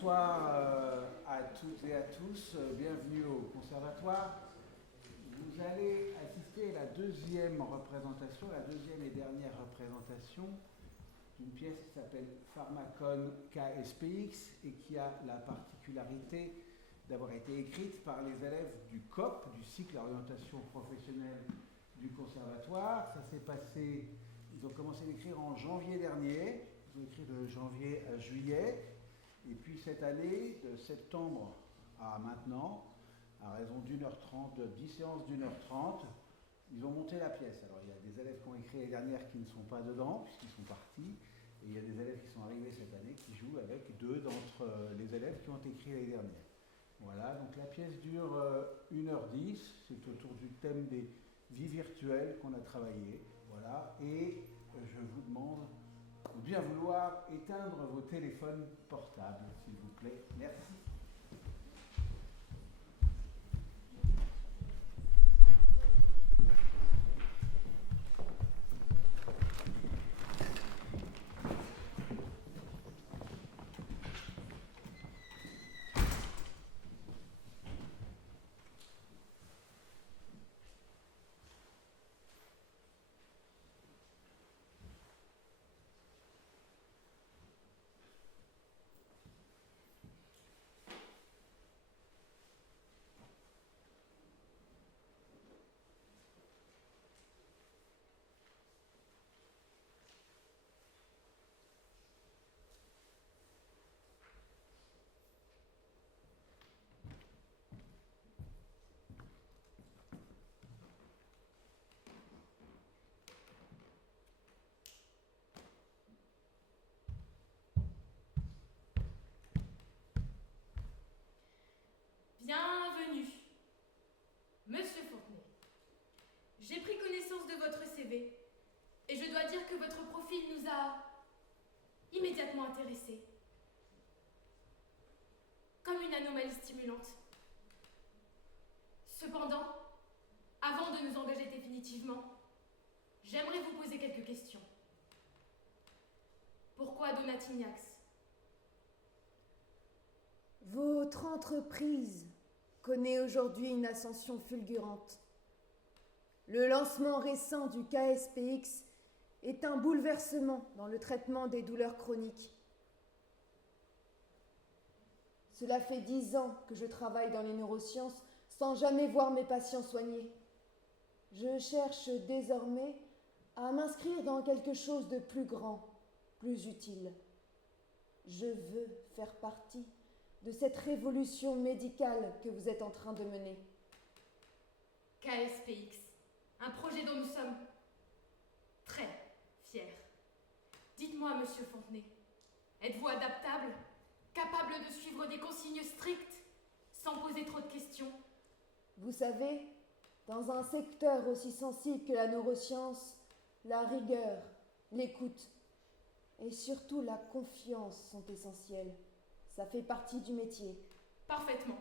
Bonsoir à toutes et à tous, bienvenue au Conservatoire. Vous allez assister à la deuxième représentation, la deuxième et dernière représentation d'une pièce qui s'appelle Pharmakon KSPX et qui a la particularité d'avoir été écrite par les élèves du COP, du cycle orientation professionnelle du Conservatoire. Ça s'est passé, ils ont commencé à l'écrire en janvier dernier, ils ont écrit de janvier à juillet. Et puis cette année, de septembre à maintenant, à raison d'1h30, de 10 séances d'1h30, ils ont monté la pièce. Alors il y a des élèves qui ont écrit les dernières qui ne sont pas dedans, puisqu'ils sont partis, et il y a des élèves qui sont arrivés cette année qui jouent avec deux d'entre les élèves qui ont écrit les dernières. Voilà, donc la pièce dure 1h10, c'est autour du thème des vies virtuelles qu'on a travaillé. Voilà, et je vous demande de bien vouloir éteindre vos téléphones portables, s'il vous plaît. Merci. Bienvenue, Monsieur Fontenay. J'ai pris connaissance de votre CV et je dois dire que votre profil nous a immédiatement intéressés. Comme une anomalie stimulante. Cependant, avant de nous engager définitivement, j'aimerais vous poser quelques questions. Pourquoi Donatignax? Votre entreprise connaît aujourd'hui une ascension fulgurante. Le lancement récent du KSPX est un bouleversement dans le traitement des douleurs chroniques. Cela fait 10 ans que je travaille dans les neurosciences sans jamais voir mes patients soignés. Je cherche désormais à m'inscrire dans quelque chose de plus grand, plus utile. Je veux faire partie de cette révolution médicale que vous êtes en train de mener. KSPX, un projet dont nous sommes très fiers. Dites-moi, Monsieur Fontenay, êtes-vous adaptable, capable de suivre des consignes strictes, sans poser trop de questions? Vous savez, dans un secteur aussi sensible que la neuroscience, la rigueur, l'écoute et surtout la confiance sont essentielles. Ça fait partie du métier. Parfaitement.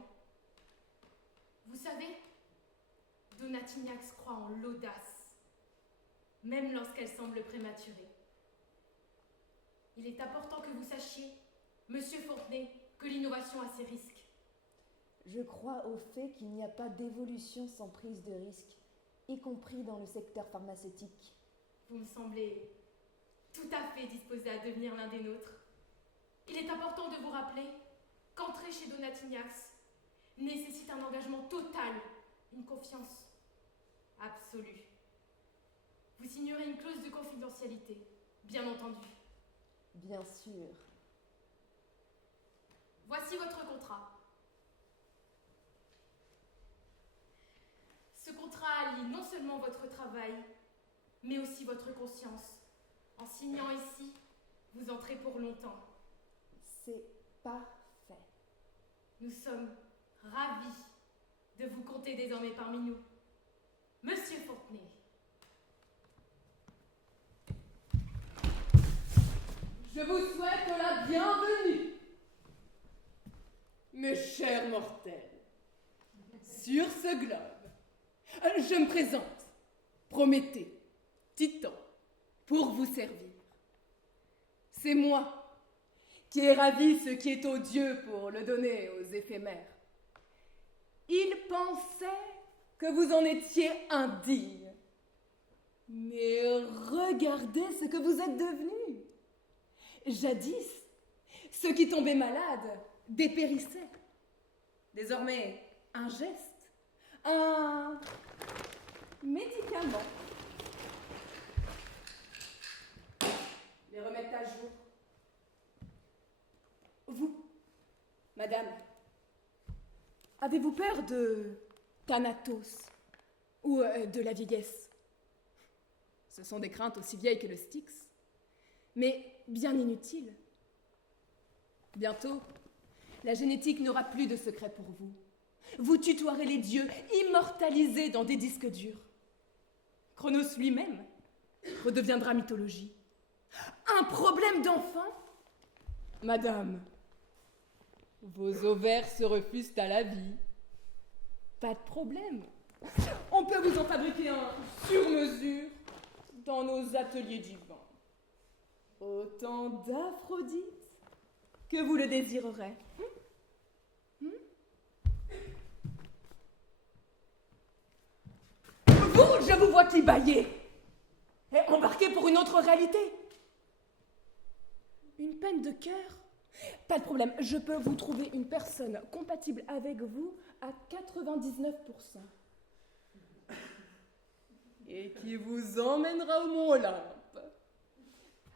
Vous savez, Donatignax croit en l'audace, même lorsqu'elle semble prématurée. Il est important que vous sachiez, Monsieur Fontenay, que l'innovation a ses risques. Je crois au fait qu'il n'y a pas d'évolution sans prise de risque, y compris dans le secteur pharmaceutique. Vous me semblez tout à fait disposé à devenir l'un des nôtres. Il est important de vous rappeler qu'entrer chez Donatignax nécessite un engagement total, une confiance absolue. Vous signerez une clause de confidentialité, bien entendu. Bien sûr. Voici votre contrat. Ce contrat allie non seulement votre travail, mais aussi votre conscience. En signant ici, vous entrez pour longtemps. C'est parfait. Nous sommes ravis de vous compter désormais parmi nous. Monsieur Fontenay. Je vous souhaite la bienvenue, mes chers mortels, sur ce globe. Je me présente, Prométhée, Titan, pour vous servir. C'est moi qui est ravi ce qui est odieux pour le donner aux éphémères. Il pensait que vous en étiez indigne. Mais regardez ce que vous êtes devenus. Jadis, ceux qui tombaient malades dépérissaient. Désormais, un geste, un médicament les remettent à jour. Vous, madame, avez-vous peur de Thanatos ou de la vieillesse? Ce sont des craintes aussi vieilles que le Styx, mais bien inutiles. Bientôt, la génétique n'aura plus de secret pour vous. Vous tutoierez les dieux, immortalisés dans des disques durs. Chronos lui-même redeviendra mythologie. Un problème d'enfant? Madame, vos ovaires se refusent à la vie. Pas de problème. On peut vous en fabriquer un sur mesure dans nos ateliers divins. Autant d'Aphrodite que vous le désirerez. Vous, je vous vois qui baillez et embarqué pour une autre réalité. Une peine de cœur? Pas de problème, je peux vous trouver une personne compatible avec vous à 99%. Et qui vous emmènera au Mont Olympe.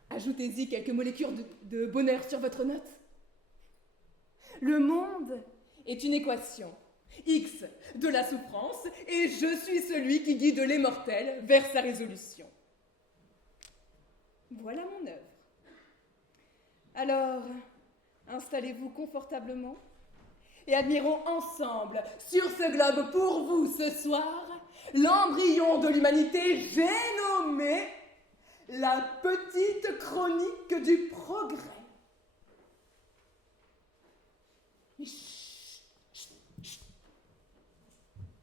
Ajoutez-y quelques molécules de bonheur sur votre note. Le monde est une équation. X de la souffrance, et je suis celui qui guide les mortels vers sa résolution. Voilà mon œuvre. Alors, installez-vous confortablement et admirons ensemble, sur ce globe pour vous ce soir, l'embryon de l'humanité, j'ai nommé la petite chronique du progrès. Mais chut, chut, chut.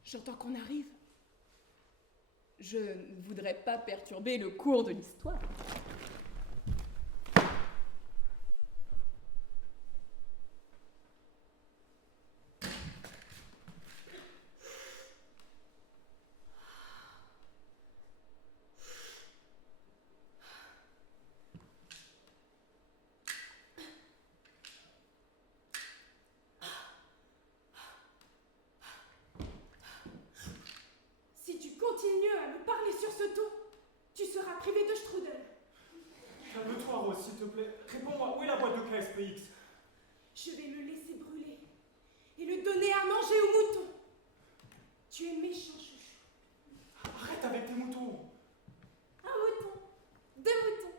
J'entends qu'on arrive. Je ne voudrais pas perturber le cours de l'histoire. Si tu continues à me parler sur ce ton, tu seras privé de strudel. Calme-toi, Rose, s'il te plaît. Réponds-moi, où est la boîte de KSPX? Je vais me laisser brûler et le donner à manger aux moutons. Tu es méchant, chouchou. Arrête avec tes moutons. Un mouton, 2 moutons,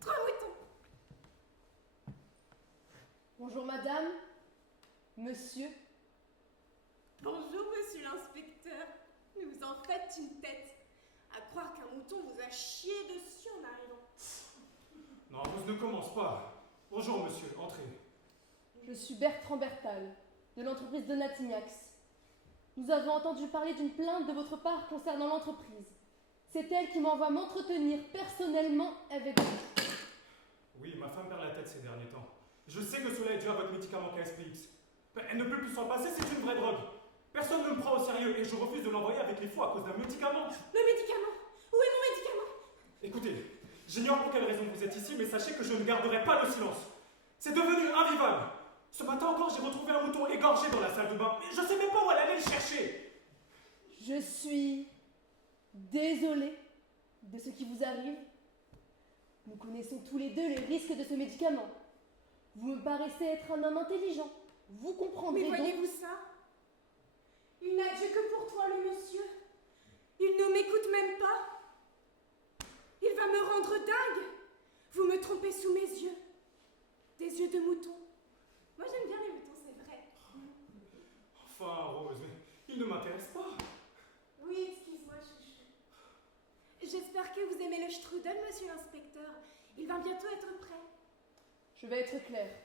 3 moutons. Bonjour madame, monsieur. Bonjour, monsieur l'inspecteur. Mais vous en faites une tête. À croire qu'un mouton vous a chié dessus en arrivant. Non, Rose, ne commence pas. Bonjour, monsieur, entrez. Je suis Bertrand Bertal, de l'entreprise Donatignax. Nous avons entendu parler d'une plainte de votre part concernant l'entreprise. C'est elle qui m'envoie m'entretenir personnellement avec vous. Oui, ma femme perd la tête ces derniers temps. Je sais que cela est dû à votre médicament KSPX. Mais elle ne peut plus s'en passer, c'est une vraie drogue. Personne ne me prend au sérieux et je refuse de l'envoyer avec les fous à cause d'un médicament. Le médicament? Où est mon médicament? Écoutez, j'ignore pour quelle raison vous êtes ici, mais sachez que je ne garderai pas le silence. C'est devenu invivable. Ce matin encore, j'ai retrouvé un mouton égorgé dans la salle de bain, mais je ne sais même pas où elle allait le chercher. Je suis désolée de ce qui vous arrive. Nous connaissons tous les deux les risques de ce médicament. Vous me paraissez être un homme intelligent. Vous comprendrez Mais donc... voyez-vous ça? Il n'a Dieu que pour toi, le monsieur. Il ne m'écoute même pas. Il va me rendre dingue. Vous me trompez sous mes yeux. Des yeux de mouton. Moi, j'aime bien les moutons, c'est vrai. Enfin, Rose, mais il ne m'intéresse pas. Oui, excuse-moi, chouchou. J'espère que vous aimez le strudel, monsieur l'inspecteur. Il va bientôt être prêt. Je vais être claire.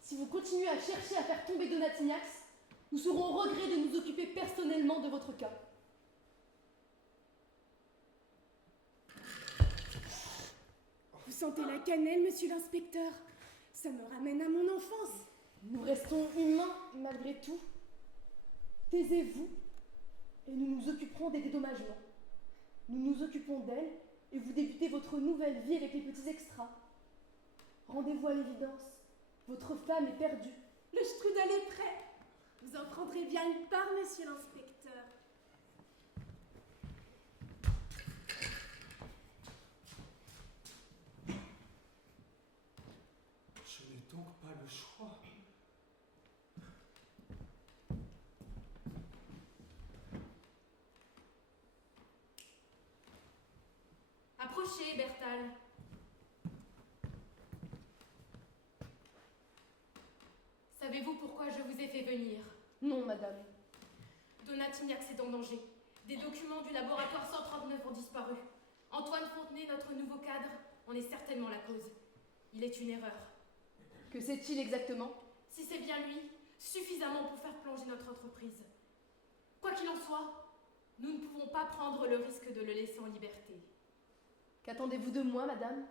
Si vous continuez à chercher à faire tomber Donatignax, nous serons au regret de nous occuper personnellement de votre cas. Vous sentez la cannelle, monsieur l'inspecteur? Ça me ramène à mon enfance. Nous restons humains malgré tout. Taisez-vous et nous nous occuperons des dédommagements. Nous nous occupons d'elle et vous débutez votre nouvelle vie avec les petits extras. Rendez-vous à l'évidence. Votre femme est perdue. Le strudel est prêt. Vous en prendrez bien une part, monsieur l'inspecteur. Je n'ai donc pas le choix. Approchez, Bertal. Savez-vous pourquoi je vous ai fait venir? Non, madame. Donatignac est en danger. Des documents du laboratoire 139 ont disparu. Antoine Fontenay, notre nouveau cadre, en est certainement la cause. Il est une erreur. Que sait-il exactement? Si c'est bien lui, suffisamment pour faire plonger notre entreprise. Quoi qu'il en soit, nous ne pouvons pas prendre le risque de le laisser en liberté. Qu'attendez-vous de moi, madame?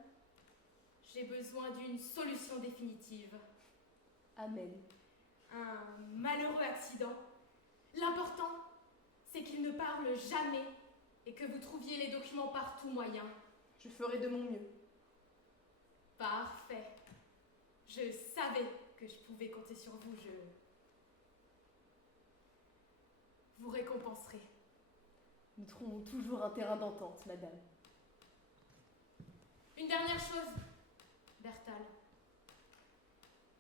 J'ai besoin d'une solution définitive. Amen. Un malheureux accident. L'important, c'est qu'il ne parle jamais et que vous trouviez les documents par tout moyen. Je ferai de mon mieux. Parfait. Je savais que je pouvais compter sur vous. Je vous récompenserai. Nous trouverons toujours un terrain d'entente, madame. Une dernière chose, Bertal.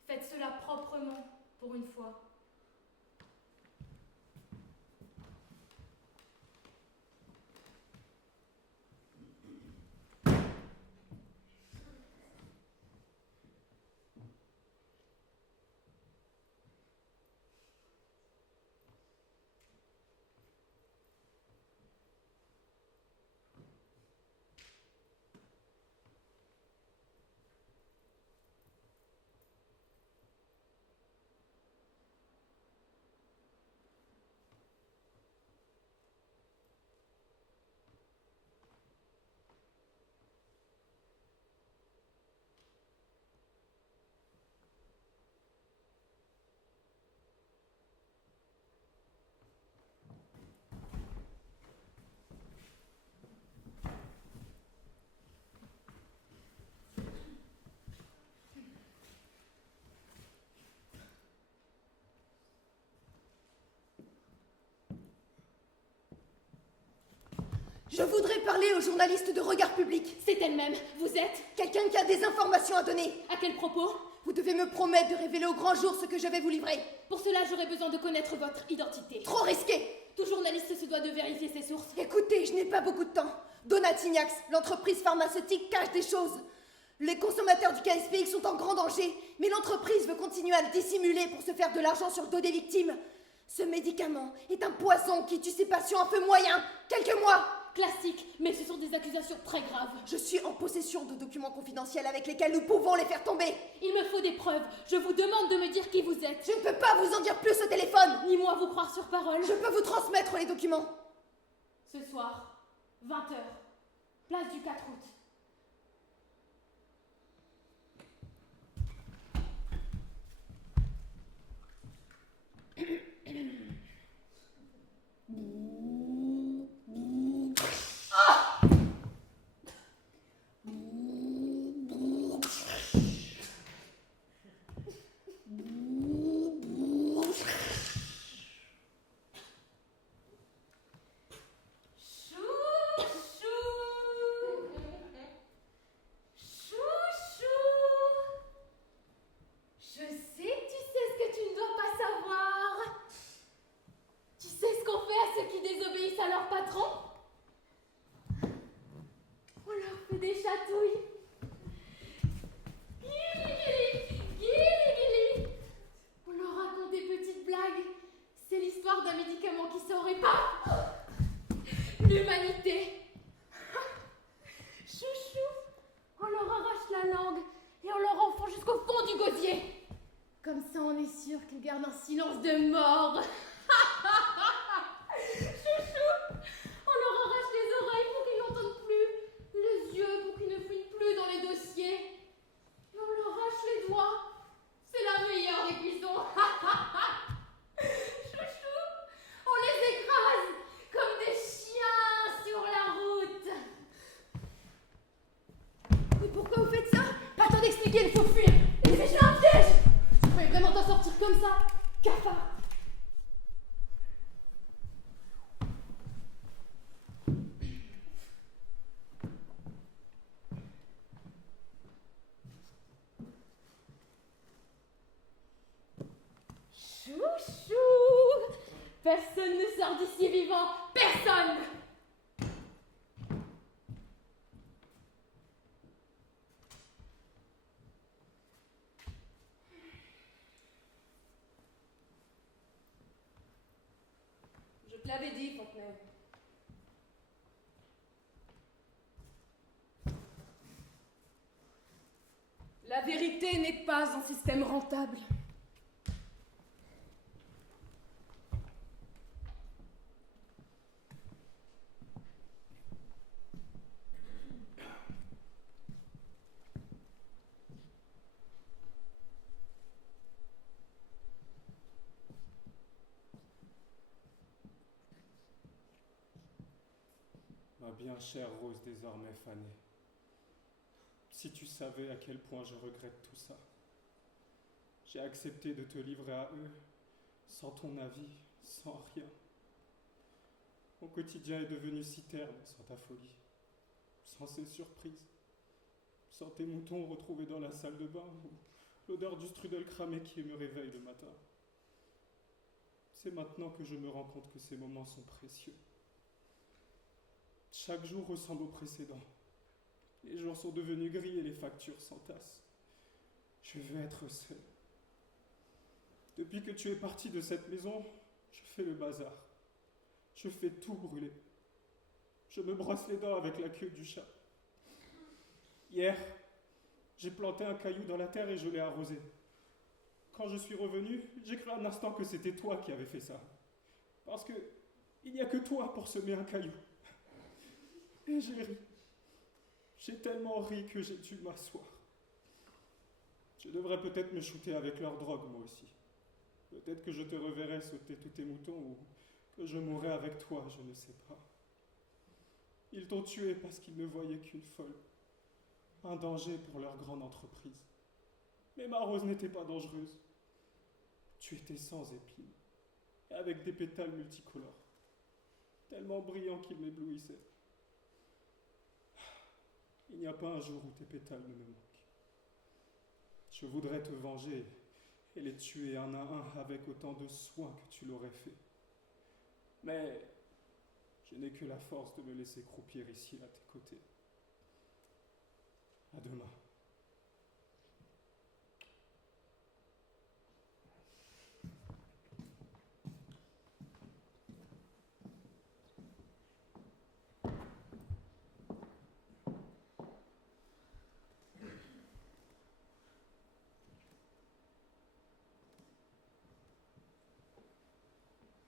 Faites cela proprement, pour une fois. Je voudrais parler aux journalistes de Regard Public. C'est elle-même. Vous êtes? Quelqu'un qui a des informations à donner. À quel propos? Vous devez me promettre de révéler au grand jour ce que je vais vous livrer. Pour cela, j'aurais besoin de connaître votre identité. Trop risqué. Tout journaliste se doit de vérifier ses sources. Écoutez, je n'ai pas beaucoup de temps. Donatignac, l'entreprise pharmaceutique, cache des choses. Les consommateurs du KSPX sont en grand danger, mais l'entreprise veut continuer à le dissimuler pour se faire de l'argent sur le dos des victimes. Ce médicament est un poison qui tue ses patients en feu moyen. Quelques mois. Classique, mais ce sont des accusations très graves. Je suis en possession de documents confidentiels avec lesquels nous pouvons les faire tomber. Il me faut des preuves. Je vous demande de me dire qui vous êtes. Je ne peux pas vous en dire plus au téléphone. Ni moi vous croire sur parole. Je peux vous transmettre les documents. Ce soir, 20h, place du 4 août. D'un médicament qui saurait pas l'humanité. Chouchou, on leur arrache la langue et on leur enfonce jusqu'au fond du gosier. Comme ça, on est sûr qu'ils gardent un silence de mort. Chouchou, on leur arrache les oreilles pour qu'ils n'entendent plus, les yeux pour qu'ils ne fouillent plus dans les dossiers. Et on leur arrache les doigts Personne ne sort d'ici vivant. Personne! Je te l'avais dit, Fontenay. La vérité n'est pas un système rentable. Ma bien chère Rose désormais fanée, si tu savais à quel point je regrette tout ça. J'ai accepté de te livrer à eux, sans ton avis, sans rien. Mon quotidien est devenu si terne sans ta folie, sans ces surprises, sans tes moutons retrouvés dans la salle de bain, ou l'odeur du strudel cramé qui me réveille le matin. C'est maintenant que je me rends compte que ces moments sont précieux. Chaque jour ressemble au précédent. Les jours sont devenus gris et les factures s'entassent. Je veux être seul. Depuis que tu es parti de cette maison, je fais le bazar. Je fais tout brûler. Je me brosse les dents avec la queue du chat. Hier, j'ai planté un caillou dans la terre et je l'ai arrosé. Quand je suis revenu, j'ai cru un instant que c'était toi qui avais fait ça. Parce que il n'y a que toi pour semer un caillou. Et j'ai ri. J'ai tellement ri que j'ai dû m'asseoir. Je devrais peut-être me shooter avec leur drogue, moi aussi. Peut-être que je te reverrai sauter tous tes moutons ou que je mourrai avec toi, je ne sais pas. Ils t'ont tué parce qu'ils ne voyaient qu'une folle. Un danger pour leur grande entreprise. Mais ma Rose n'était pas dangereuse. Tu étais sans épines et avec des pétales multicolores, tellement brillants qu'ils m'éblouissaient. Il n'y a pas un jour où tes pétales ne me manquent. Je voudrais te venger et les tuer un à un avec autant de soin que tu l'aurais fait. Mais je n'ai que la force de me laisser croupir ici à tes côtés. À demain.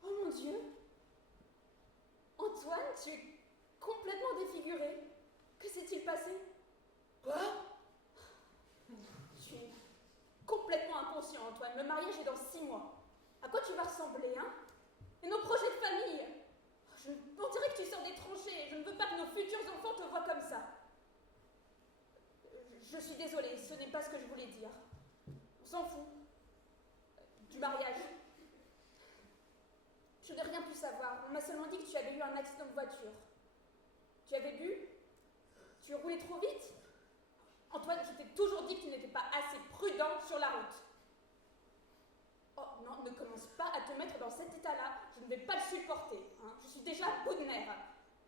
Oh mon Dieu! Antoine, tu es complètement défiguré. Que s'est-il passé? Quoi? Tu es complètement inconscient, Antoine. Le mariage est dans 6 mois. À quoi tu vas ressembler, hein? Et nos projets de famille? On dirait que tu sors des tranchées. Je ne veux pas que nos futurs enfants te voient comme ça. Je suis désolée, ce n'est pas ce que je voulais dire. On s'en fout. Du mariage. Je n'ai rien pu savoir. On m'a seulement dit que tu avais eu un accident de voiture. Tu avais bu? Tu roulais trop vite? Antoine, je t'ai toujours dit que tu n'étais pas assez prudent sur la route. Oh non, ne commence pas à te mettre dans cet état-là. Je ne vais pas le supporter. Hein. Je suis déjà à bout de nerfs.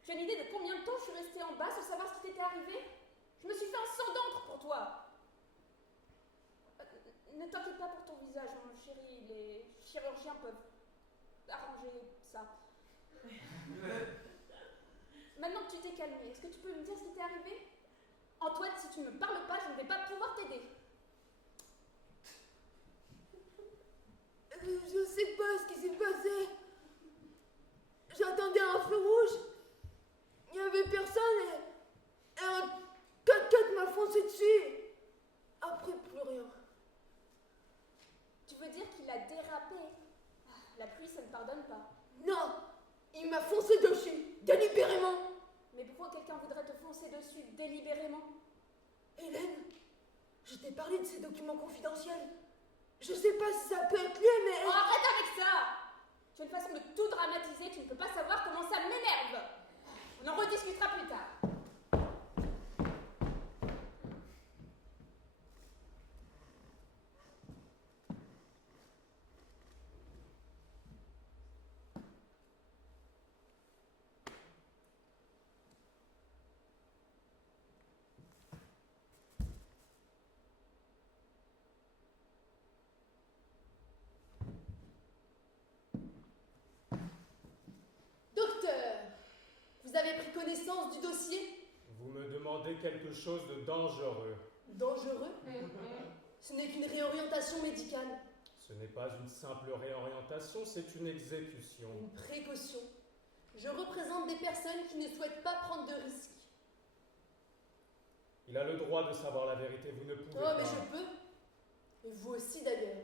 Tu as une idée de combien de temps je suis restée en bas sans savoir ce qui t'était arrivé? Je me suis fait un sang d'encre pour toi. Ne t'inquiète pas pour ton visage, mon chéri. Les chirurgiens peuvent arranger ça. Maintenant que tu t'es calmé, est-ce que tu peux me dire ce qui t'est arrivé? Antoine, si tu ne me parles pas, je ne vais pas pouvoir t'aider. Je sais pas ce qui s'est passé. J'attendais un feu rouge. Il n'y avait personne et un 4x4 m'a foncé dessus. Après, plus rien. Tu veux dire qu'il a dérapé? La pluie, ça ne pardonne pas. Non, il m'a foncé dessus, délibérément. Mais pourquoi quelqu'un voudrait te foncer dessus délibérément? Hélène, je t'ai parlé de ces documents confidentiels. Je sais pas si ça peut être lié, mais... Oh, arrête avec ça! Tu as une façon de tout dramatiser, tu ne peux pas savoir comment ça m'énerve. On en rediscutera plus tard. connaissance du dossier? Vous me demandez quelque chose de dangereux. Dangereux? Ce n'est qu'une réorientation médicale. Ce n'est pas une simple réorientation, c'est une exécution. Une précaution. Je représente des personnes qui ne souhaitent pas prendre de risques. Il a le droit de savoir la vérité, vous ne pouvez Oh, pas... mais je peux. Et vous aussi d'ailleurs.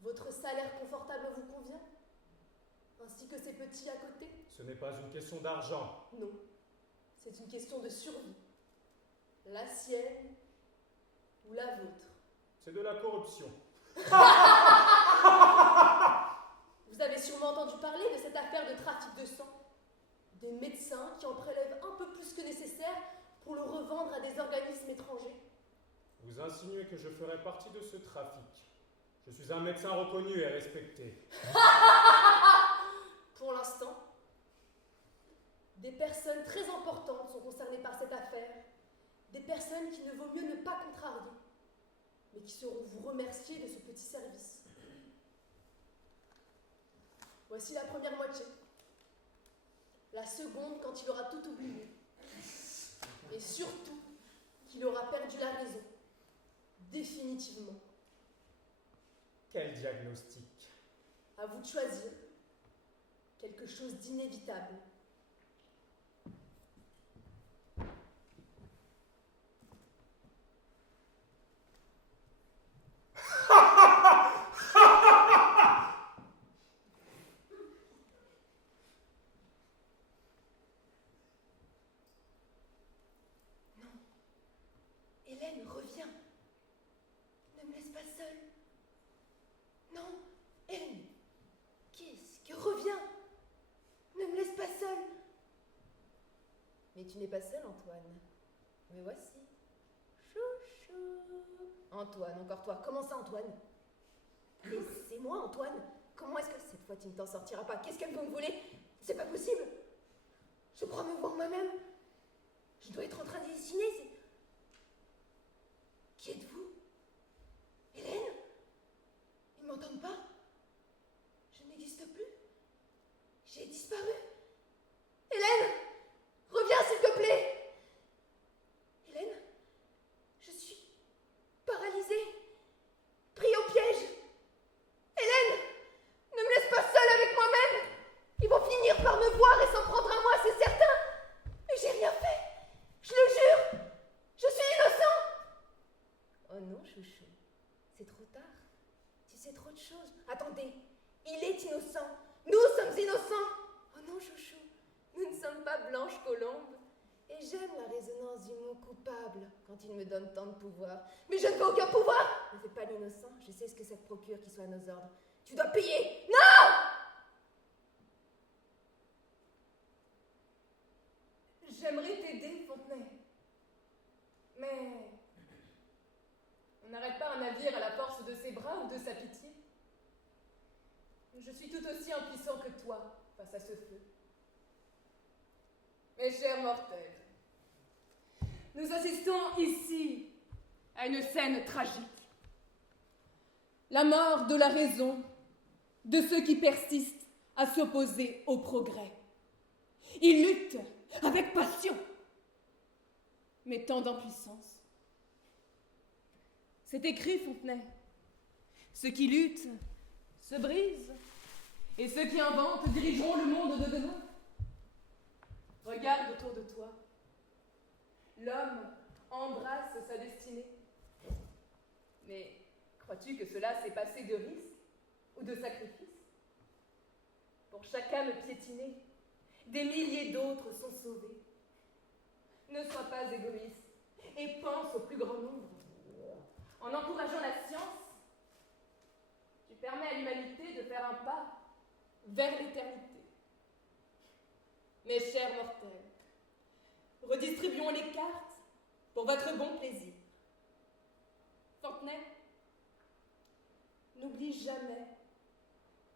Votre salaire confortable vous convient? Ainsi que ces petits à côté? Ce n'est pas une question d'argent. Non. C'est une question de survie. La sienne ou la vôtre. C'est de la corruption. Vous avez sûrement entendu parler de cette affaire de trafic de sang. Des médecins qui en prélèvent un peu plus que nécessaire pour le revendre à des organismes étrangers. Vous insinuez que je ferais partie de ce trafic. Je suis un médecin reconnu et respecté. Pour l'instant, des personnes très importantes sont concernées par cette affaire. Des personnes qu'il ne vaut mieux ne pas contrarier, mais qui sauront vous remercier de ce petit service. Voici la première moitié. La seconde quand il aura tout oublié. Et surtout qu'il aura perdu la raison. Définitivement. Quel diagnostic? À vous de choisir. Quelque chose d'inévitable. Hélène, reviens. Ne me laisse pas seule. Non, Hélène. Qu'est-ce que reviens? Ne me laisse pas seule. Mais tu n'es pas seul, Antoine. Me voici. Chouchou. Antoine, encore toi. Comment ça, Antoine? Laissez-moi, Antoine. Comment est-ce que cette fois tu ne t'en sortiras pas? Qu'est-ce que vous me voulez? C'est pas possible. Je crois me voir moi-même. Je dois être en train de dessiner. Qui êtes-vous? Hélène? Ils ne m'entendent pas? Je n'existe plus? J'ai disparu? Hélène! Reviens, s'il te plaît! Hélène? Je suis paralysée, pris au piège. Hélène! Ne me laisse pas seule avec moi-même! Ils vont finir par me voir et s'en prendre à moi, c'est certain! Mais j'ai rien fait! Je le jure! Je suis innocent! Oh non, chouchou, c'est trop tard. Tu sais trop de choses. Attendez, il est innocent. Nous sommes innocents. Oh non, chouchou, nous ne sommes pas Blanche Colombe. Et j'aime la résonance du mot coupable quand il me donne tant de pouvoir. Mais je ne veux aucun pouvoir. Ne fais pas l'innocent, je sais ce que ça te procure qui soit à nos ordres. Tu dois payer. Non! J'aimerais t'aider, Fontenay. Mais on n'arrête pas un navire à la force de ses bras ou de sa pitié. Je suis tout aussi impuissant que toi face à ce feu. Mes chers mortels, Nous assistons ici à une scène tragique. La mort de la raison de ceux qui persistent à s'opposer au progrès. Ils luttent avec passion, mais tant d'impuissance. C'est écrit, Fontenay. Ceux qui luttent se brisent, et ceux qui inventent dirigeront le monde de demain. Regarde autour de toi. L'homme embrasse sa destinée. mais crois-tu que cela s'est passé de risques ou de sacrifices? Pour chaque âme piétinée, des milliers d'autres sont sauvés. Ne sois pas égoïste et pense au plus grand nombre. En encourageant la science, tu permets à l'humanité de faire un pas vers l'éternité. Mes chers mortels, redistribuons les cartes pour votre bon plaisir. Fontenay, n'oublie jamais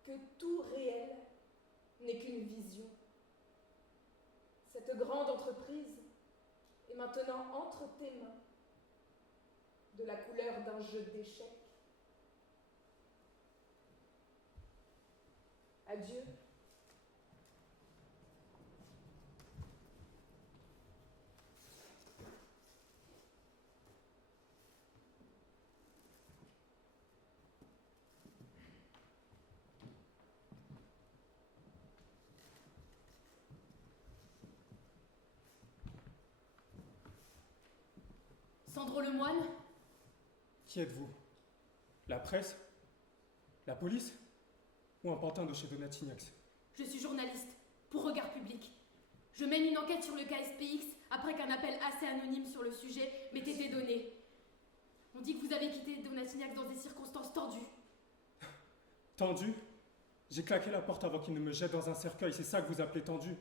que tout réel n'est qu'une vision. Cette grande entreprise est maintenant entre tes mains, de la couleur d'un jeu d'échecs. Adieu. Sandro Lemoine? Qui êtes-vous? La presse? La police? Ou un pantin de chez Donatignax? Je suis journaliste, pour Regard Public. Je mène une enquête sur le cas SPX après qu'un appel assez anonyme sur le sujet m'ait été donné. On dit que vous avez quitté Donatignac dans des circonstances tendues. Tendu? J'ai claqué la porte avant qu'il ne me jette dans un cercueil, c'est ça que vous appelez tendu?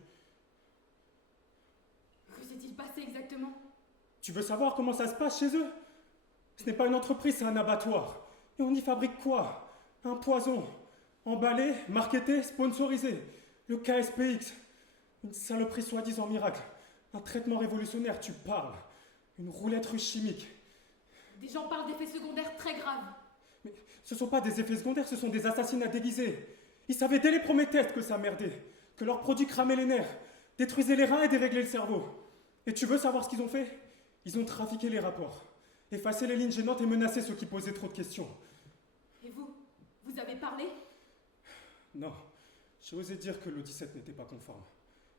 Que s'est-il passé exactement? Tu veux savoir comment ça se passe chez eux? Ce n'est pas une entreprise, c'est un abattoir. Et on y fabrique quoi? Un poison. Emballé, marketé, sponsorisé. Le KSPX. Une saloperie soi-disant miracle. Un traitement révolutionnaire, tu parles. Une roulette russe chimique. Des gens parlent d'effets secondaires très graves. Mais ce ne sont pas des effets secondaires, ce sont des assassinats déguisés. Ils savaient dès les premiers tests que ça merdait. Que leurs produits cramaient les nerfs, détruisaient les reins et déréglaient le cerveau. Et tu veux savoir ce qu'ils ont fait? Ils ont trafiqué les rapports. Effacé les lignes gênantes et menacé ceux qui posaient trop de questions. Et vous? Vous avez parlé? Non, j'ai osé dire que l'O17 n'était pas conforme.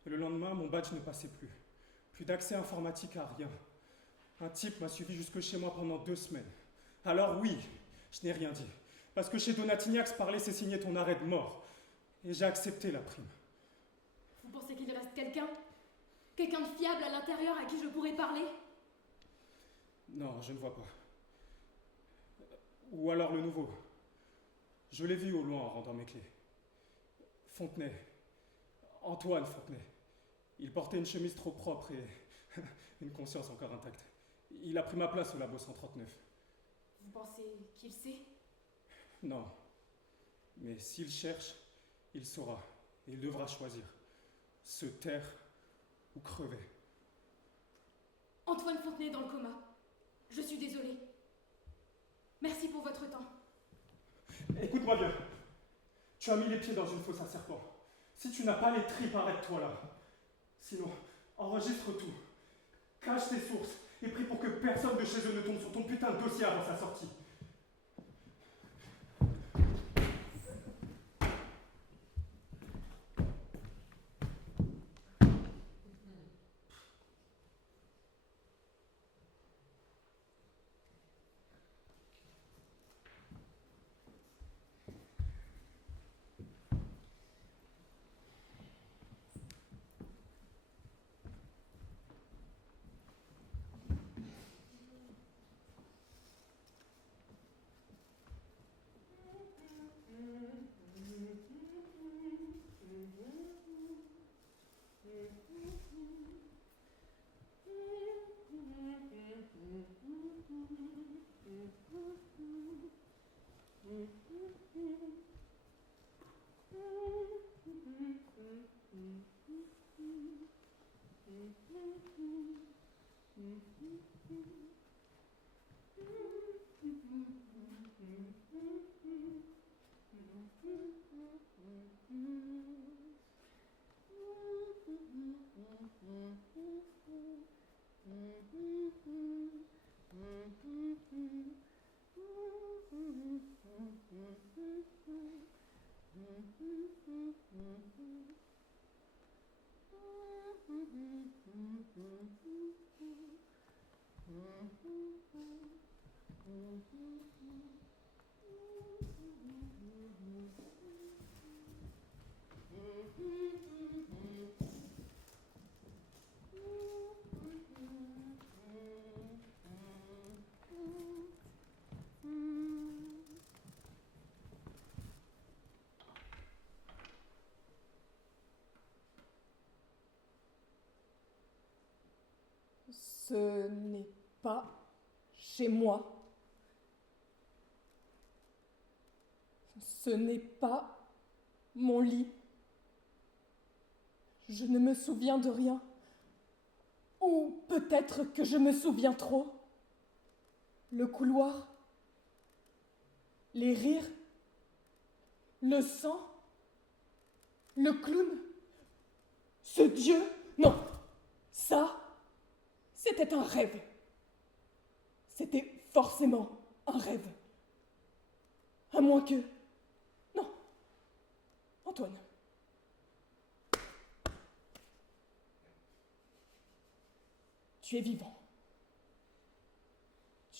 Et le lendemain, mon badge ne passait plus. Plus d'accès informatique à rien. Un type m'a suivi jusque chez moi pendant 2 semaines. Alors oui, je n'ai rien dit. Parce que chez Donatignac, parler, c'est signer ton arrêt de mort. Et j'ai accepté la prime. Vous pensez qu'il reste quelqu'un? Quelqu'un de fiable à l'intérieur à qui je pourrais parler? Non, je ne vois pas. Ou alors le nouveau. Je l'ai vu au loin en rendant mes clés. Fontenay. Antoine Fontenay. Il portait une chemise trop propre et une conscience encore intacte. Il a pris ma place au labo 139. Vous pensez qu'il sait? Non. Mais s'il cherche, il saura. Et il devra choisir. Se taire ou crever. Antoine Fontenay est dans le coma. Je suis désolée. Merci pour votre temps. Écoute-moi bien. Tu as mis les pieds dans une fosse à serpent. Si tu n'as pas les tripes, arrête-toi là. Sinon, enregistre tout. Cache tes sources et prie pour que personne de chez eux ne tombe sur ton putain de dossier avant sa sortie. Ce n'est pas chez moi. Ce n'est pas mon lit. Je ne me souviens de rien. Ou peut-être que je me souviens trop. Le couloir, les rires, le sang, le clown, ce Dieu. Non, ça, c'était un rêve. C'était forcément un rêve. À moins que... Non. Antoine. Tu es vivant.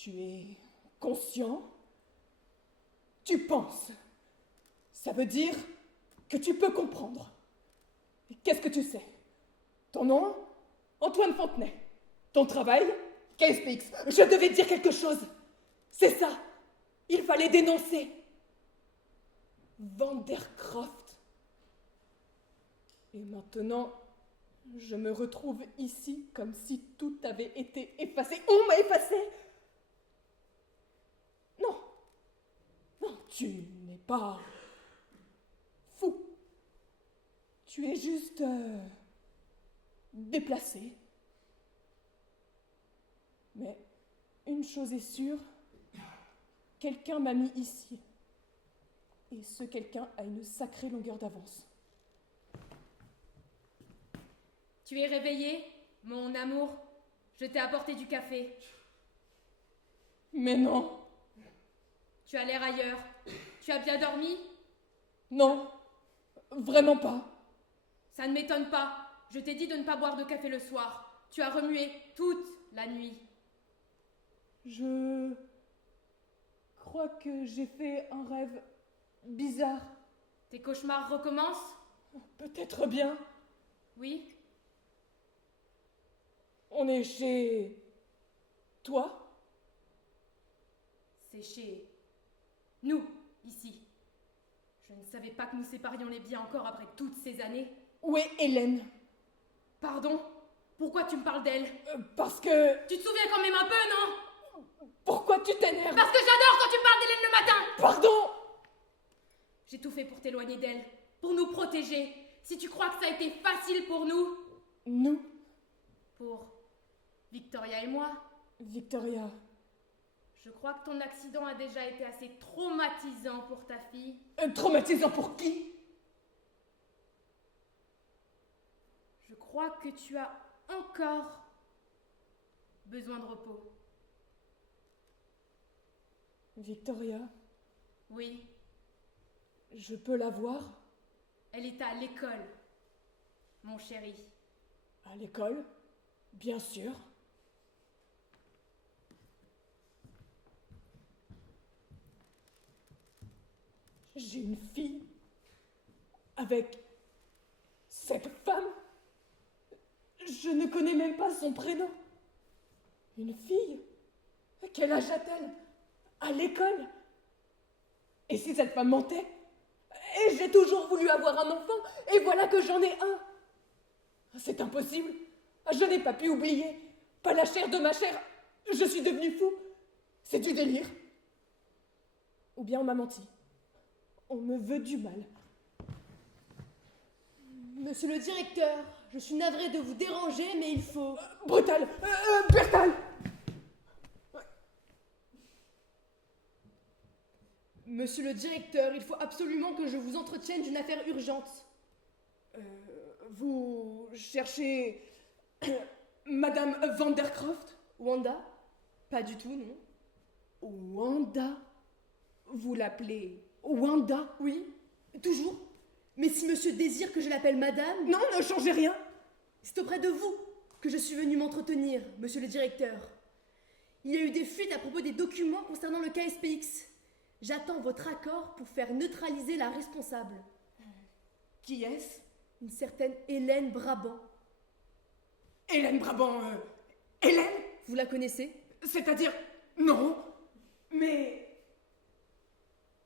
Tu es conscient? Tu penses? Ça veut dire que tu peux comprendre. Qu'est-ce que tu sais? Ton nom? Antoine Fontenay. Ton travail? KSPX. Je devais dire quelque chose. C'est ça. Il fallait dénoncer. Vandercroft. Et maintenant, je me retrouve ici comme si tout avait été effacé. On m'a effacé. Non. Non, tu n'es pas fou. Tu es juste déplacé. Mais une chose est sûre, quelqu'un m'a mis ici. Et ce quelqu'un a une sacrée longueur d'avance. Tu es réveillé, mon amour? Je t'ai apporté du café. Mais non. Tu as l'air ailleurs. Tu as bien dormi? Non, vraiment pas. Ça ne m'étonne pas. Je t'ai dit de ne pas boire de café le soir. Tu as remué toute la nuit. Je crois que j'ai fait un rêve bizarre. Tes cauchemars recommencent? Peut-être bien. Oui. On est chez toi? C'est chez nous, ici. Je ne savais pas que nous séparions les biens encore après toutes ces années. Où est Hélène? Pardon? Pourquoi tu me parles d'elle? Parce que... Tu te souviens quand même un peu, non? Pourquoi tu t'énerves? Parce que j'adore quand tu me parles d'Hélène le matin! Pardon! J'ai tout fait pour t'éloigner d'elle, pour nous protéger. Si tu crois que ça a été facile pour nous... Nous? Pour Victoria et moi. Victoria. Je crois que ton accident a déjà été assez traumatisant pour ta fille. Traumatisant pour qui? Je crois que tu as encore besoin de repos. Victoria? Oui, Je peux la voir? elle est à l'école, mon chéri. À l'école? Bien sûr. J'ai une fille avec cette femme. Je ne connais même pas son prénom. Une fille? Quel âge a-t-elle? À l'école? Et si cette femme mentait? Et j'ai toujours voulu avoir un enfant, et voilà que j'en ai un. C'est impossible. Je n'ai pas pu oublier. Pas la chair de ma chair. Je suis devenue fou. C'est du délire. Ou bien on m'a menti. On me veut du mal. Monsieur le directeur, je suis navrée de vous déranger, mais il faut... Brutal. Bertal. Monsieur le directeur, il faut absolument que je vous entretienne d'une affaire urgente. Vous cherchez Madame Vandercroft? Wanda? Pas du tout, non. Wanda? Vous l'appelez Wanda? Oui, toujours. Mais si monsieur désire que je l'appelle madame... Non, ne changez rien. C'est auprès de vous que je suis venue m'entretenir, monsieur le directeur. Il y a eu des fuites à propos des documents concernant le KSPX. J'attends votre accord pour faire neutraliser la responsable. Qui est-ce? Une certaine Hélène Brabant. Hélène Brabant. Hélène? Vous la connaissez? C'est-à-dire... Non. Mais...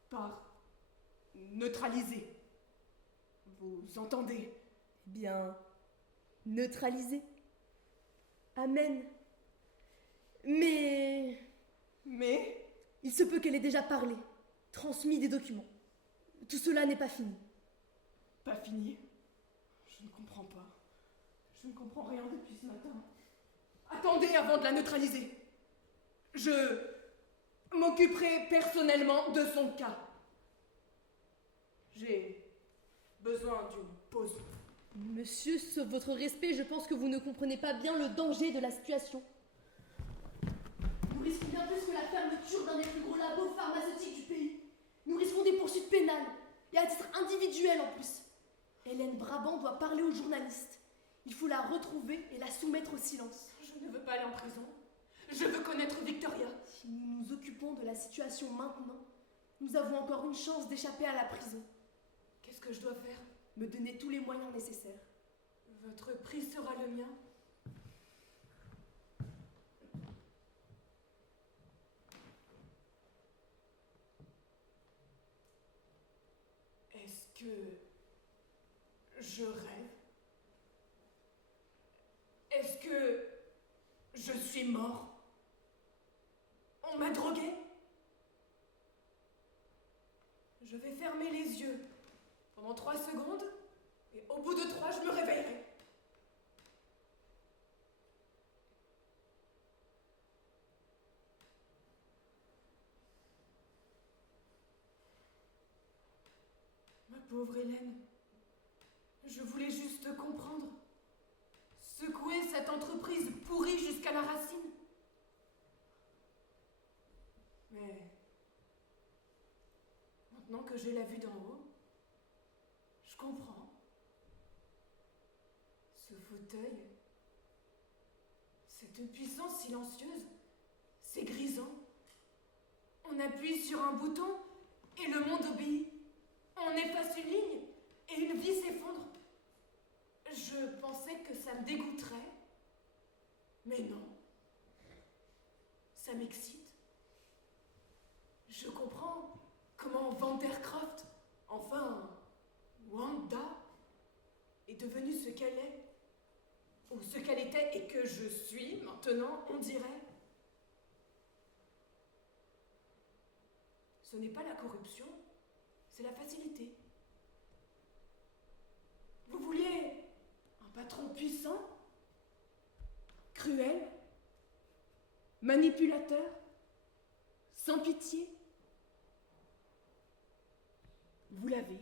Par... neutraliser. Vous entendez? Bien... neutralisée. Amen. Mais... il se peut qu'elle ait déjà parlé, transmis des documents. Tout cela n'est pas fini. Pas fini? Je ne comprends pas. Je ne comprends rien depuis ce matin. Attendez avant de la neutraliser. Je m'occuperai personnellement de son cas. J'ai besoin d'une pause. Monsieur, sauf votre respect, je pense que vous ne comprenez pas bien le danger de la situation. Nous risquons bien plus que la fermeture d'un des plus gros labos pharmaceutiques du pays. Nous risquons des poursuites pénales, et à titre individuel en plus. Hélène Brabant doit parler aux journalistes. Il faut la retrouver et la soumettre au silence. Je ne veux pas aller en prison. Je veux connaître Victoria. Si nous nous occupons de la situation maintenant, nous avons encore une chance d'échapper à la prison. Qu'est-ce que je dois faire? Me donner tous les moyens nécessaires. Votre prix sera le mien. Est-ce que je rêve? Est-ce que je suis mort? On m'a drogué? Je vais fermer les yeux pendant 3 secondes et au bout de 3, je me réveillerai. Ma pauvre Hélène, je voulais juste comprendre. Secouer cette entreprise pourrie jusqu'à la racine. Mais maintenant que j'ai la vue d'en haut, je comprends. Ce fauteuil, cette puissance silencieuse, c'est grisant. On appuie sur un bouton et le monde obéit. On efface une ligne et une vie s'effondre. Je pensais que ça me dégoûterait, mais non. Ça m'excite. Je comprends comment Vandercroft, enfin Wanda, est devenue ce qu'elle est, ou ce qu'elle était et que je suis maintenant, on dirait. Ce n'est pas la corruption, c'est la facilité. Vous vouliez un patron puissant, cruel, manipulateur, sans pitié? Vous l'avez.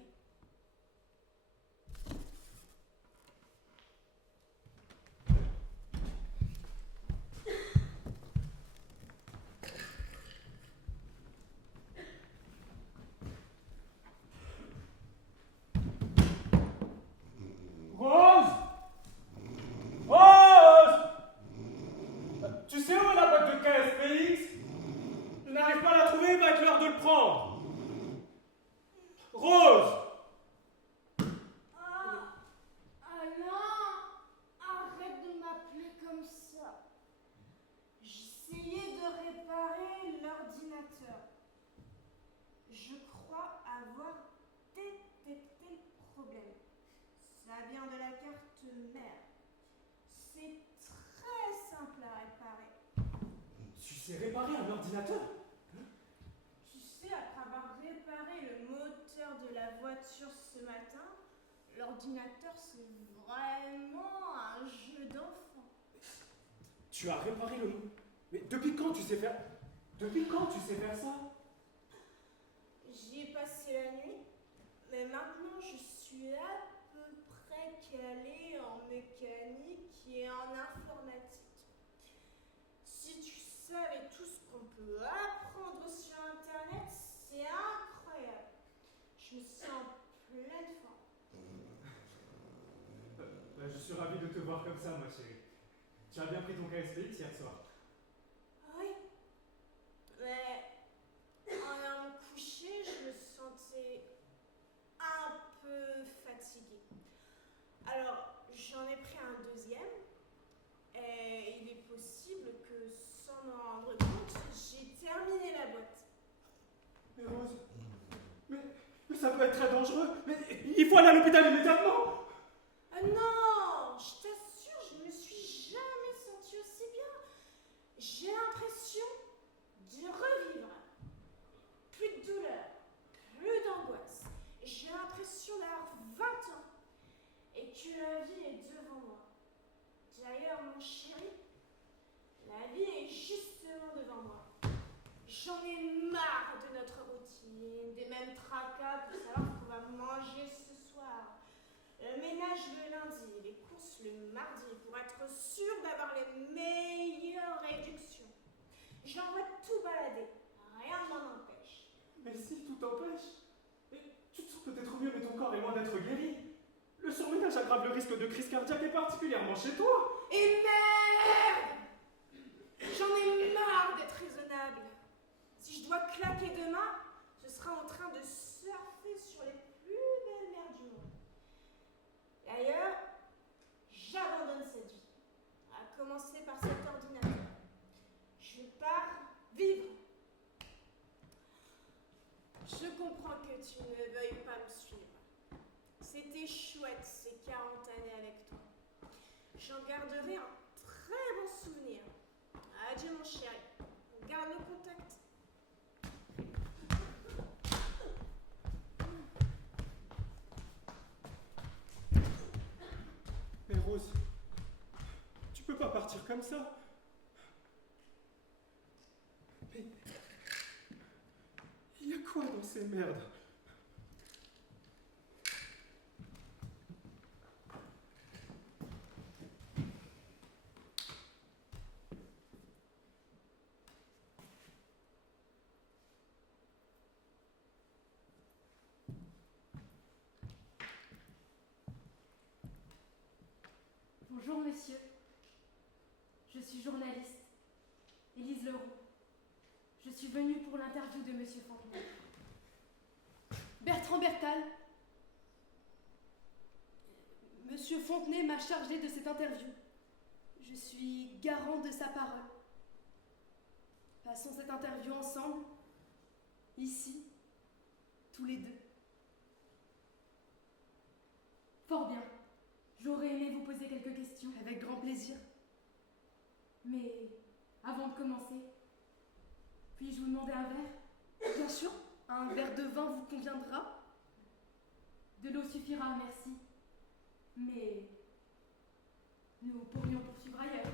Rose! Rose! Tu sais où est la boîte de KSPX? Je n'arrive pas à la trouver, il va être l'heure de le prendre. Rose! Alain, arrête de m'appeler comme ça. J'essayais de réparer l'ordinateur. Je crois avoir détecté le problème. Ça vient de la carte mère. C'est très simple à réparer. Tu sais réparer un ordinateur? Tu sais, après avoir réparé le moteur de la voiture ce matin, l'ordinateur c'est vraiment un jeu d'enfant. Tu as réparé le... Mais depuis quand tu sais faire... Depuis quand tu sais faire ça? J'y ai passé la nuit, mais maintenant je suis à peu près calée en mécanique et en informatique. Si tu savais tout ce qu'on peut apprendre sur Internet, c'est incroyable. Je me sens en pleine forme. Je suis ravi de te voir comme ça, ma chérie. Tu as bien pris ton KSPX hier soir. Oui, mais en allant me coucher, je me sentais un peu fatiguée. Alors, j'en ai pris un deuxième, et il est possible que, sans m'en rendre compte, j'ai terminé la boîte. Mais Rose... Mais ça peut être très dangereux. Mais il faut aller à l'hôpital immédiatement. Ah non, je t'assure, je me suis jamais sentie aussi bien. J'ai l'impression de revivre. Plus de douleur, plus d'angoisse. J'ai l'impression d'avoir 20 ans et que la vie est devant moi. D'ailleurs, mon chéri, la vie est justement devant moi. J'en ai marre de notre routine, des mêmes tracas pour savoir ce qu'on va manger ce soir. Le ménage le lundi, les courses le mardi pour être sûr d'avoir les meilleures réductions. J'envoie tout balader, rien ne m'en empêche. Mais si, tout t'empêche. Mais tu te sens peut-être mieux, mais ton corps est loin d'être guéri. Le surménage aggrave le risque de crise cardiaque et particulièrement chez toi. Et merde! J'en ai marre d'être raisonnable. Si je dois claquer demain, ce sera en train de surfer sur les plus belles mers du monde. D'ailleurs, j'abandonne cette vie. À commencer par cet ordinateur. Je pars vivre. Je comprends que tu ne veuilles pas me suivre. C'était chouette ces 40 années avec toi. J'en garderai un très bon souvenir. Adieu mon chéri. On garde le contact. Mais Rose, tu peux pas partir comme ça. Mais il y a quoi dans ces merdes? Bonjour monsieur. Je suis journaliste, Élise Leroux. Je suis venue pour l'interview de monsieur Fontenay. Bertrand Bertal. Monsieur Fontenay m'a chargé de cette interview. Je suis garant de sa parole. Passons cette interview ensemble, ici, tous les deux. Fort bien. J'aurais aimé vous poser quelques questions. Avec grand plaisir. Mais avant de commencer, puis-je vous demander un verre? Bien sûr, un verre de vin vous conviendra. De l'eau suffira, merci. Mais nous pourrions poursuivre ailleurs,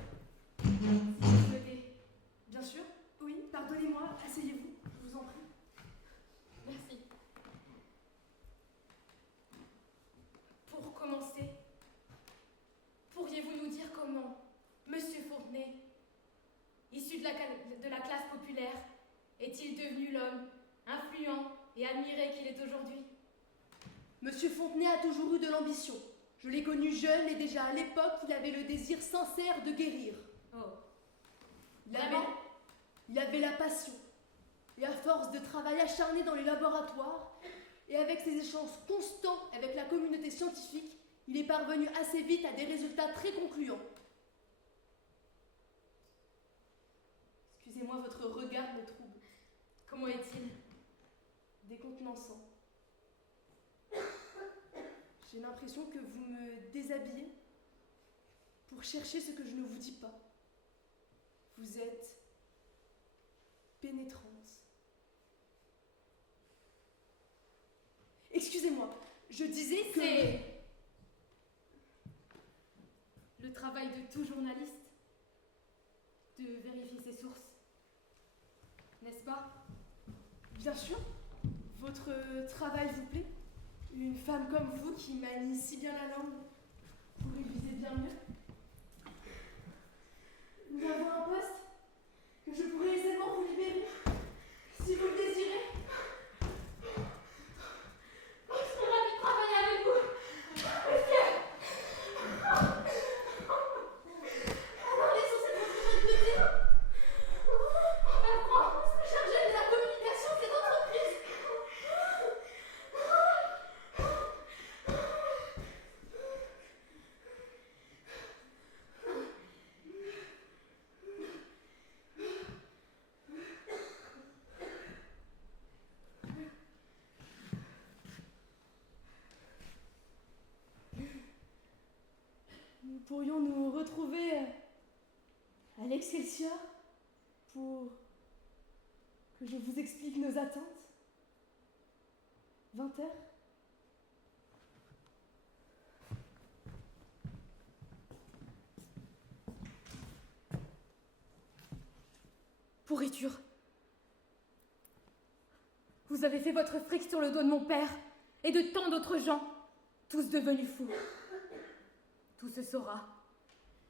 si vous souhaitez. Bien sûr, oui, pardonnez-moi, asseyez-vous, je vous en prie. Merci. Pour commencer, pourriez-vous nous dire comment monsieur Fontenay, issu de la classe populaire, est-il devenu l'homme influent et admiré qu'il est aujourd'hui? Monsieur Fontenay a toujours eu de l'ambition. Je l'ai connu jeune et déjà à l'époque, il avait le désir sincère de guérir. Oh. Il avait la passion. Et à force de travail acharné dans les laboratoires, et avec ses échanges constants avec la communauté scientifique, il est parvenu assez vite à des résultats très concluants. Excusez-moi, votre regard me trouble. Comment est-il? Décontenançant. J'ai l'impression que vous me déshabillez pour chercher ce que je ne vous dis pas. Vous êtes pénétrante. Excusez-moi, je disais que... C'est le travail de tout journaliste de vérifier ses sources, n'est-ce pas? Bien sûr, votre travail vous plaît? Une femme comme vous qui manie si bien la langue pourrait viser bien mieux. Nous avons un poste que je pourrais aisément vous libérer, si vous le désirez. Je suis ravie de travailler avec vous, monsieur. Alors laissons cette entreprise de dire. Bertrand, chargé de la communication de cette entreprise. Nous pourrions nous retrouver à l'Excelsior pour que je vous explique nos attentes. 20h. Pourriture. Vous avez fait votre fric sur le dos de mon père et de tant d'autres gens, tous devenus fous. Tout se saura.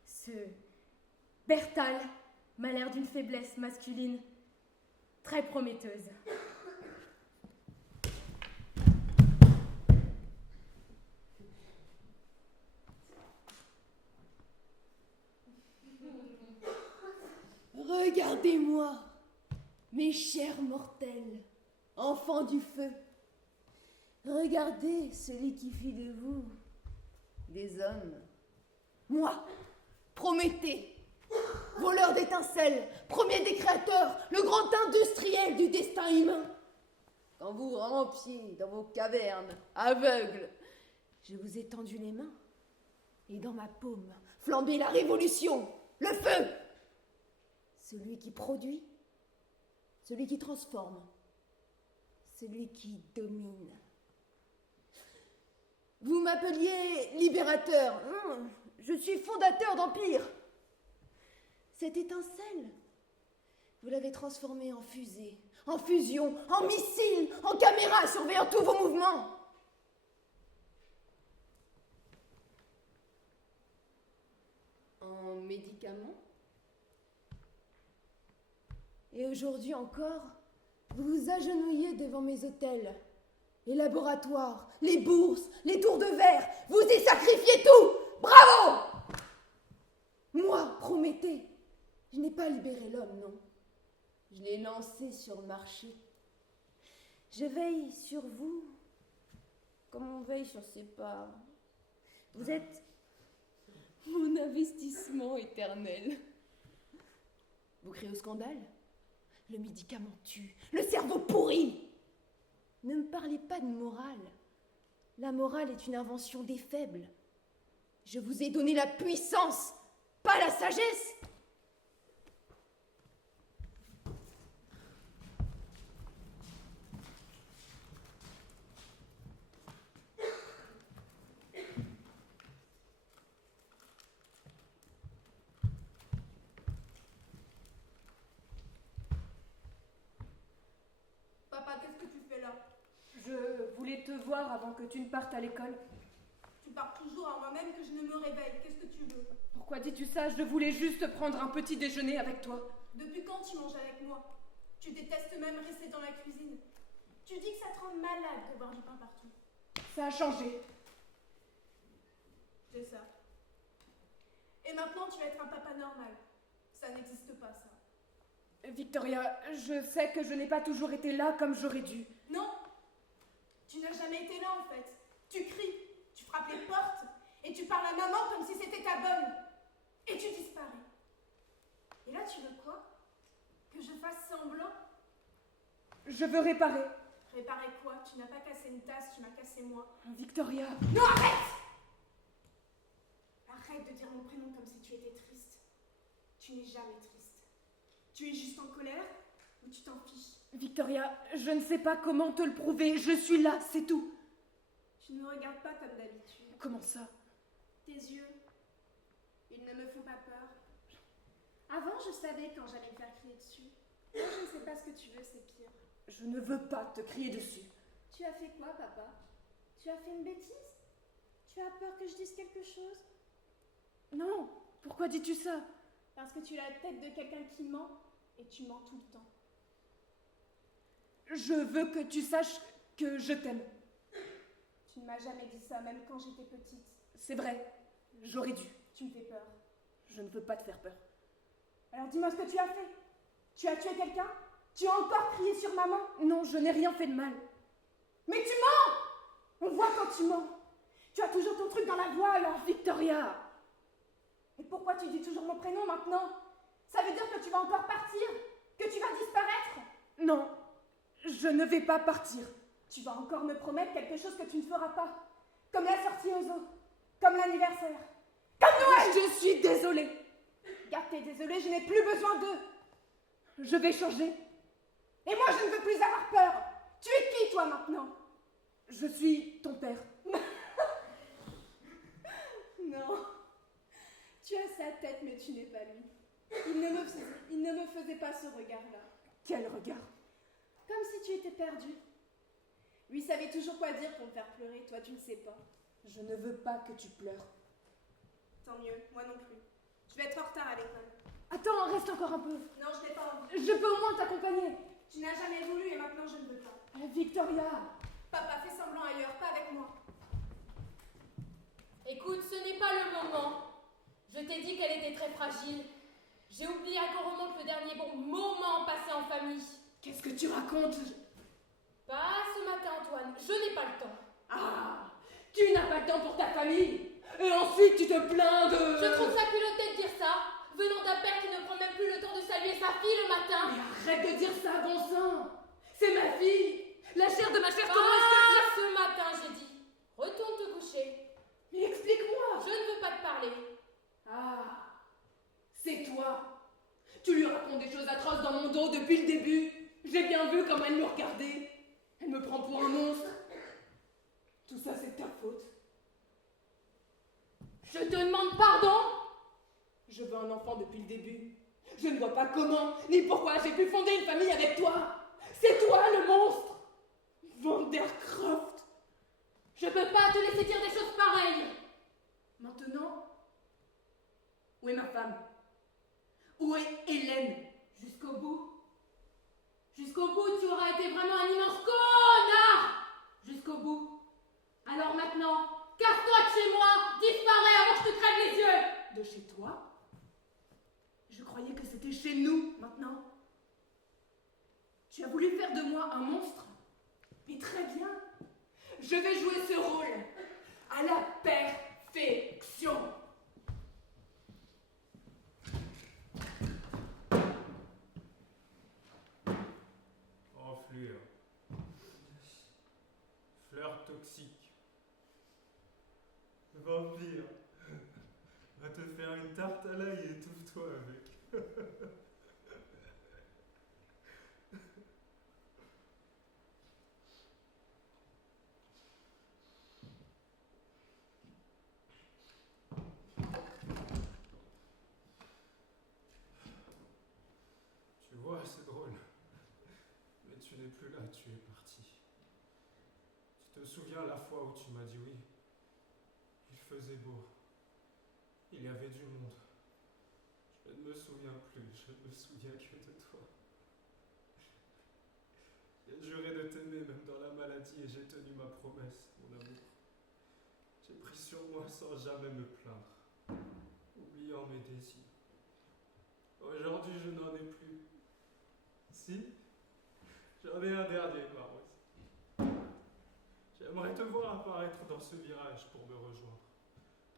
Ce Bertal m'a l'air d'une faiblesse masculine très prometteuse. Regardez-moi, mes chers mortels, enfants du feu. Regardez celui qui fit de vous des hommes. Moi, Prométhée, voleur d'étincelles, premier des créateurs, le grand industriel du destin humain. Quand vous rampiez dans vos cavernes, aveugles, je vous ai tendu les mains. Et dans ma paume, flambait la révolution, le feu. Celui qui produit, celui qui transforme, celui qui domine. Vous m'appeliez libérateur. Je suis fondateur d'empire. Cette étincelle, vous l'avez transformée en fusée, en fusion, en missile, en caméra surveillant tous vos mouvements. En médicaments. Et aujourd'hui encore, vous vous agenouillez devant mes hôtels, les laboratoires, les bourses, les tours de verre, vous y sacrifiez tout. Bravo! Moi, Prométhée, je n'ai pas libéré l'homme, non. Je l'ai lancé sur le marché. Je veille sur vous comme on veille sur ses parts. Vous êtes mon investissement éternel. Vous créez au scandale? Le médicament tue, le cerveau pourrit. Ne me parlez pas de morale. La morale est une invention des faibles. Je vous ai donné la puissance, pas la sagesse. Papa, qu'est-ce que tu fais là? Je voulais te voir avant que tu ne partes à l'école. Tu pars toujours avant même que je ne me réveille. Qu'est-ce que tu veux? Pourquoi dis-tu ça? Je voulais juste prendre un petit déjeuner avec toi. Depuis quand tu manges avec moi? Tu détestes même rester dans la cuisine. Tu dis que ça te rend malade de voir du pain partout. Ça a changé. C'est ça. Et maintenant, tu vas être un papa normal. Ça n'existe pas, ça. Victoria, je sais que je n'ai pas toujours été là comme j'aurais dû. Non! Tu n'as jamais été là, en fait. Tu cries, tu frappes les portes, et tu parles à maman comme si c'était ta bonne. Et tu disparais. Et là, tu veux quoi? Que je fasse semblant? Je veux réparer. Réparer quoi? Tu n'as pas cassé une tasse, tu m'as cassé moi. Victoria. Non, arrête! Arrête de dire mon prénom comme si tu étais triste. Tu n'es jamais triste. Tu es juste en colère ou tu t'en fiches? Victoria, je ne sais pas comment te le prouver. Je suis là, c'est tout. Tu ne me regardes pas comme d'habitude. Comment ça? Tes yeux, ils ne me font pas peur. Avant, je savais quand j'allais me faire crier dessus. Moi, je ne sais pas ce que tu veux, c'est pire. Je ne veux pas te crier dessus. Tu as fait quoi, papa? Tu as fait une bêtise? Tu as peur que je dise quelque chose? Non, pourquoi dis-tu ça? Parce que tu as la tête de quelqu'un qui ment, et tu mens tout le temps. Je veux que tu saches que je t'aime. Tu ne m'as jamais dit ça, même quand j'étais petite. C'est vrai, j'aurais dû. Tu me fais peur. Je ne veux pas te faire peur. Alors dis-moi ce que tu as fait. Tu as tué quelqu'un? Tu as encore crié sur maman? Non, je n'ai rien fait de mal. Mais tu mens! On voit quand tu mens. Tu as toujours ton truc dans la voix, alors. Victoria! Et pourquoi tu dis toujours mon prénom maintenant? Ça veut dire que tu vas encore partir? Que tu vas disparaître? Non, je ne vais pas partir. Tu vas encore me promettre quelque chose que tu ne feras pas. Comme la sortie au zoo. Comme l'anniversaire. Comme Noël! Je suis désolée. Garde tes désolés, je n'ai plus besoin d'eux. Je vais changer. Et moi, je ne veux plus avoir peur. Tu es qui, toi, maintenant? Je suis ton père. Non. Tu as sa tête, mais tu n'es pas lui. Il ne me faisait pas ce regard-là. Quel regard? Comme si tu étais perdu. Lui savait toujours quoi dire pour me faire pleurer, toi tu ne sais pas. Je ne veux pas que tu pleures. Tant mieux, moi non plus. Je vais être en retard à l'école. Attends, reste encore un peu. Non, je n'ai pas envie. Je peux au moins t'accompagner. Tu n'as jamais voulu et maintenant je ne veux pas. Victoria! Papa, fais semblant ailleurs, pas avec moi. Écoute, ce n'est pas le moment. Je t'ai dit qu'elle était très fragile. J'ai oublié à quand remonte le dernier bon moment passé en famille. Qu'est-ce que tu racontes? Pas ce matin, Antoine, je n'ai pas le temps. Ah, tu n'as pas le temps pour ta famille. Et ensuite tu te plains de... Je trouve ça culotté de dire ça, venant d'un père qui ne prend même plus le temps de saluer sa fille le matin. Mais arrête de dire ça, bon sang. C'est ma fille, la chair de ma chair. Comment est-ce Pas que... ce matin, j'ai dit. Retourne te coucher. Mais explique-moi. Je ne veux pas te parler. Ah, c'est toi. Tu lui racontes des choses atroces dans mon dos depuis le début. J'ai bien vu comment elle me regardait. Elle me prend pour un monstre. Tout ça, c'est ta faute. Je te demande pardon. Je veux un enfant depuis le début. Je ne vois pas comment ni pourquoi j'ai pu fonder une famille avec toi. C'est toi le monstre. Vandercroft. Je peux pas te laisser dire des choses pareilles. Maintenant, où est ma femme? Où est Hélène? Jusqu'au bout. Jusqu'au bout, tu auras été vraiment un immense connard. Jusqu'au bout. Alors maintenant, casse-toi de chez moi, disparais avant que je te crève les yeux. De chez toi? Je croyais que c'était chez nous, maintenant. Tu as voulu faire de moi un monstre? Mais très bien. Je vais jouer ce rôle à la perfection. Enflure. Fleur toxique. Vampire. Va te faire une tarte à l'ail et étouffe-toi avec. Tu vois, c'est drôle. Mais tu n'es plus là, tu es parti. Tu te souviens la fois où tu m'as dit oui? Il faisait beau. Il y avait du monde. Je ne me souviens plus, je ne me souviens que de toi. J'ai juré de t'aimer même dans la maladie et j'ai tenu ma promesse, mon amour. J'ai pris sur moi sans jamais me plaindre, oubliant mes désirs. Aujourd'hui, je n'en ai plus. Si, j'en ai un dernier, Marose. J'aimerais te voir apparaître dans ce virage pour me rejoindre.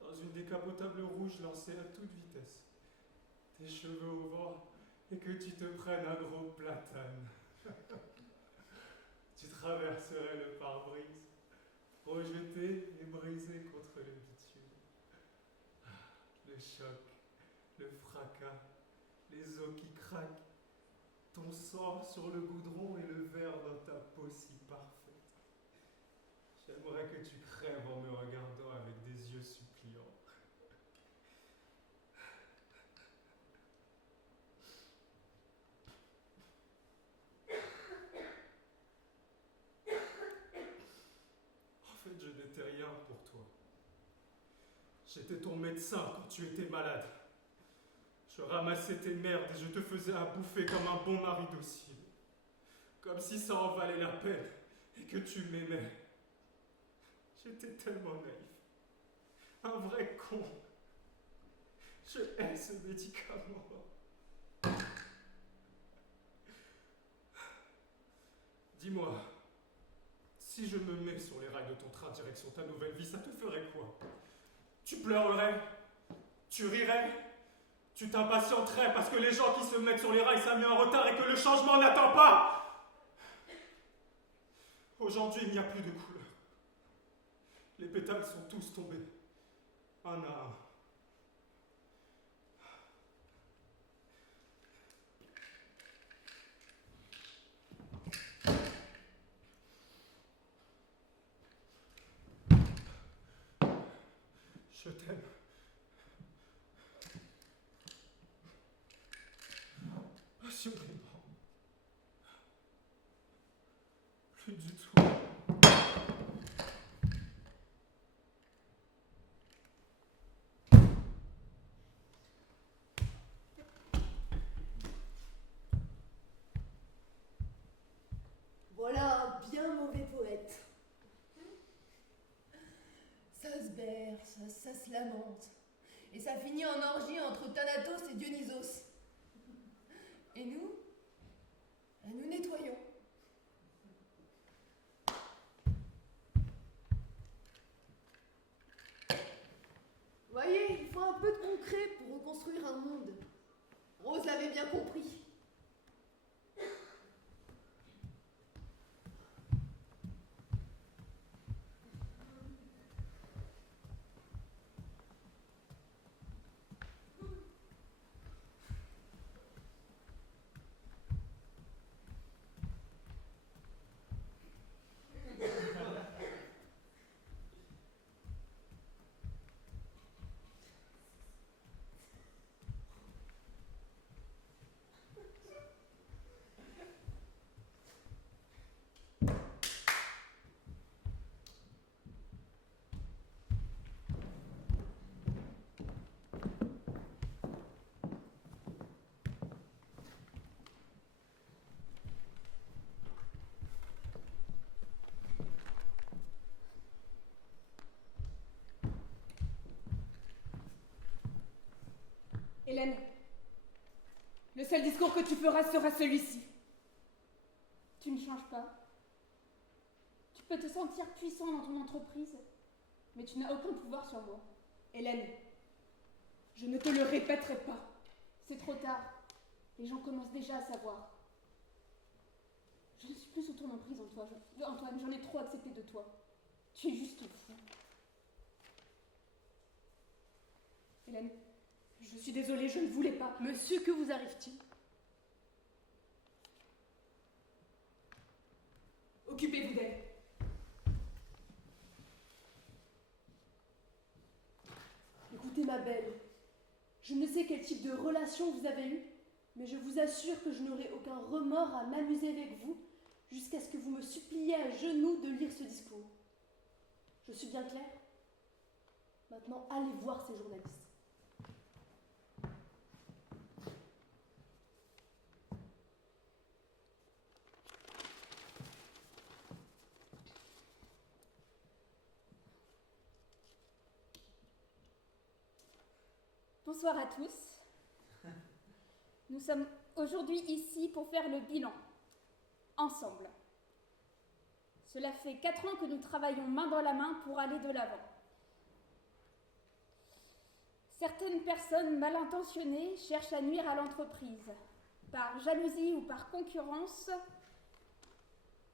Dans une décapotable rouge lancée à toute vitesse. Tes cheveux au vent et que tu te prennes un gros platane. Tu traverserais le pare-brise, projeté et brisé contre le bitume. Le choc, le fracas, les os qui craquent, ton sang sur le goudron et le verre dans ta peau si parfaite. J'aimerais que tu crèves en me regardant avec des yeux suppliants. En fait, je n'étais rien pour toi. J'étais ton médecin quand tu étais malade. Je ramassais tes merdes et je te faisais à bouffer comme un bon mari docile. Comme si ça en valait la peine et que tu m'aimais. J'étais tellement naïf. Un vrai con. Je hais ce médicament. Dis-moi, si je me mets sur les rails de ton train direction ta nouvelle vie, ça te ferait quoi? Tu pleurerais? Tu rirais? Tu t'impatienterais parce que les gens qui se mettent sur les rails sont mis en retard et que le changement n'attend pas? Aujourd'hui, il n'y a plus de couleurs. Les pétales sont tous tombés, un à un. Je t'aime. Passionnément. Plus du tout. Voilà un bien mauvais poète. Ça se berce, ça se lamente. Et ça finit en orgie entre Thanatos et Dionysos. Et nous, nous nettoyons. Voyez, il faut un peu de concret pour reconstruire un monde. Rose l'avait bien compris. Hélène, le seul discours que tu feras sera celui-ci. Tu ne changes pas. Tu peux te sentir puissant dans ton entreprise, mais tu n'as aucun pouvoir sur moi. Hélène, je ne te le répéterai pas. C'est trop tard. Les gens commencent déjà à savoir. Je ne suis plus sous ton emprise, Antoine. J'en ai trop accepté de toi. Tu es juste fou. Hélène, je suis désolée, je ne voulais pas. Monsieur, que vous arrive-t-il? Occupez-vous d'elle. Écoutez, ma belle, je ne sais quel type de relation vous avez eu, mais je vous assure que je n'aurai aucun remords à m'amuser avec vous jusqu'à ce que vous me suppliez à genoux de lire ce discours. Je suis bien claire? Maintenant, allez voir ces journalistes. Bonsoir à tous. Nous sommes aujourd'hui ici pour faire le bilan, ensemble. Cela fait 4 ans que nous travaillons main dans la main pour aller de l'avant. Certaines personnes mal intentionnées cherchent à nuire à l'entreprise. Par jalousie ou par concurrence,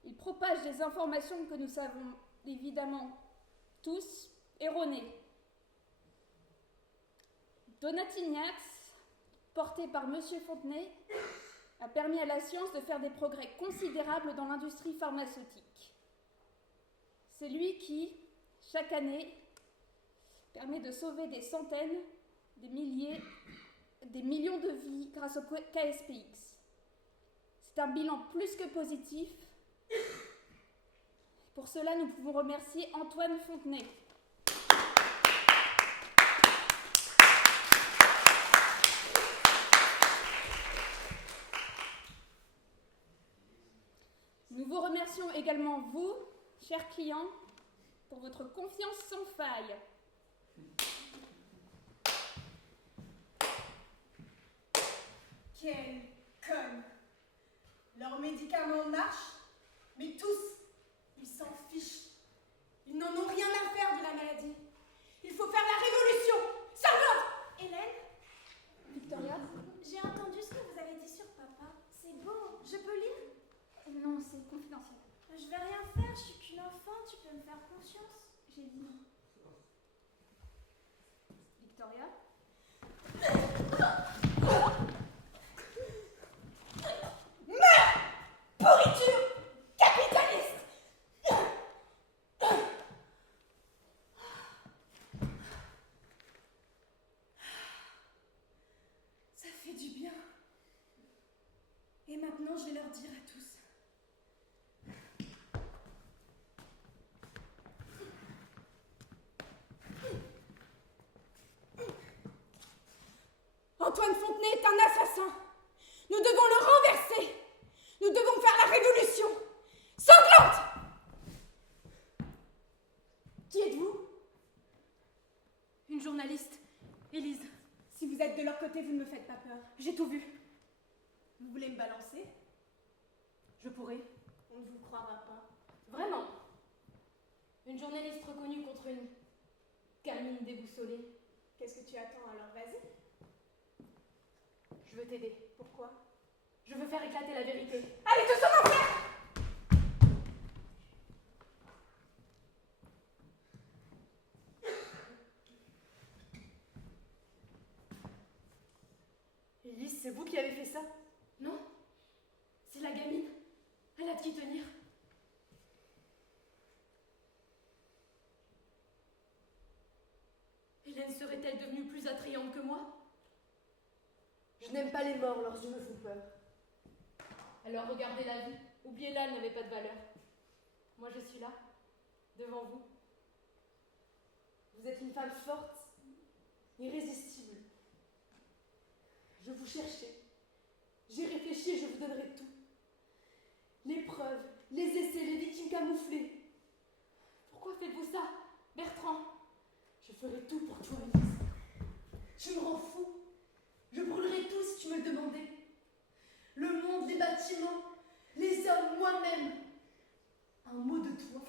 ils propagent des informations que nous savons évidemment tous erronées. Donatignax, porté par M. Fontenay, a permis à la science de faire des progrès considérables dans l'industrie pharmaceutique. C'est lui qui, chaque année, permet de sauver des centaines, des milliers, des millions de vies grâce au KSPX. C'est un bilan plus que positif. Pour cela, nous pouvons remercier Antoine Fontenay. Nous vous remercions également, vous, chers clients, pour votre confiance sans faille. Quelle conne! Leurs médicaments marchent, mais tous, ils s'en fichent. Ils n'en ont rien à faire de la maladie. Il faut faire la révolution! Servante! Hélène? Victoria? J'ai entendu ce que vous avez dit sur papa. C'est beau. Je peux lire? Non, c'est confidentiel. Je vais rien faire, je suis qu'une enfant, tu peux me faire confiance. J'ai dit non. Victoria? Pourriture capitaliste! Ça fait du bien. Et maintenant, je vais leur dire à tous. Antoine Fontenay est un assassin. Nous devons le renverser. Nous devons faire la révolution. Sanglante! Qui êtes-vous? Une journaliste, Élise. Si vous êtes de leur côté, vous ne me faites pas peur. J'ai tout vu. Vous voulez me balancer? Je pourrais. On ne vous croira pas. Vraiment. Une journaliste reconnue contre une gamine déboussolée. Qu'est-ce que tu attends alors? Vas-y. Je veux t'aider. Pourquoi? Je veux faire éclater la vérité. Allez, te sens en faire! Élise, c'est vous qui avez fait ça? Non. C'est la gamine. Elle a de qui tenir. Hélène serait-elle devenue plus attrayante que moi? Je n'aime pas les morts, leurs yeux me font peur. Alors regardez la vie. Oubliez-la, elle n'avait pas de valeur. Moi je suis là, devant vous. Vous êtes une femme forte, irrésistible. Je vous cherchais. J'ai réfléchi et je vous donnerai tout. Les preuves, les essais, les victimes camouflées. Pourquoi faites-vous ça, Bertrand? Je ferai tout pour toi, Élise. Tu me rends fou. Je brûlerai tout si tu me le demandais. Le monde, les bâtiments, les hommes, moi-même. Un mot de toi.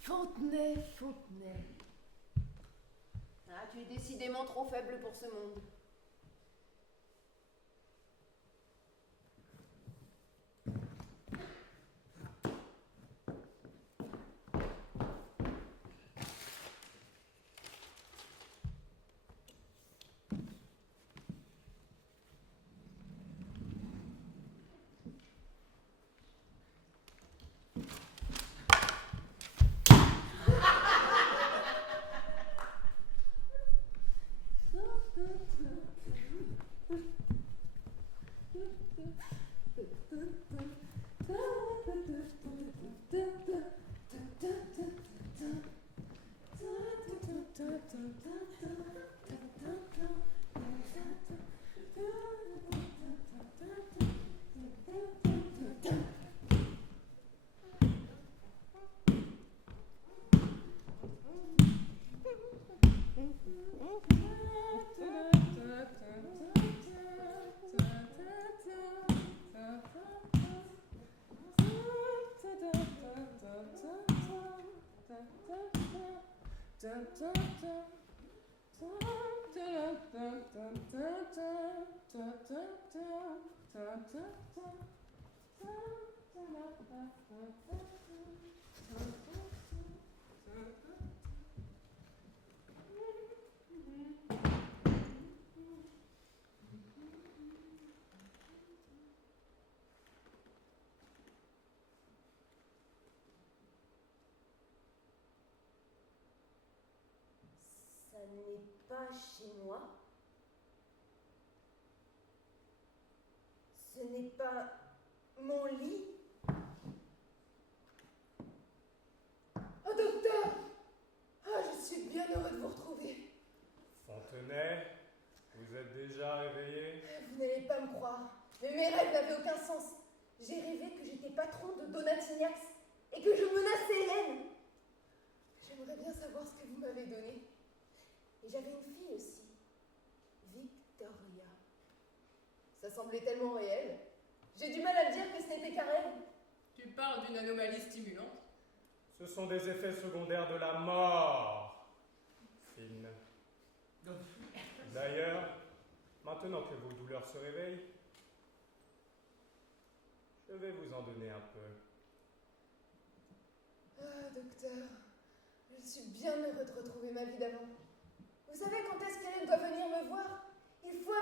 Fontenay, Fontenay. Ah, tu es décidément trop faible pour ce monde. Ça n'est pas chez moi. Ce n'est pas mon lit. Oh, docteur! Ah, je suis bien heureux de vous retrouver. Fontenay, vous êtes déjà réveillé? Vous n'allez pas me croire, mais mes rêves n'avaient aucun sens. J'ai rêvé que j'étais patron de Donatignax et que je menaçais Hélène. J'aimerais bien savoir ce que vous m'avez donné. Et j'avais une fille aussi, Victoria. Ça semblait tellement réel. J'ai du mal à me dire que ce n'était qu'un rêve. Tu parles d'une anomalie stimulante? Ce sont des effets secondaires de la mort, Finn. D'ailleurs, maintenant que vos douleurs se réveillent, je vais vous en donner un peu. Ah, docteur, je suis bien heureux de retrouver ma vie d'avant. Vous savez quand est-ce qu'Hélène doit venir me voir? Il faut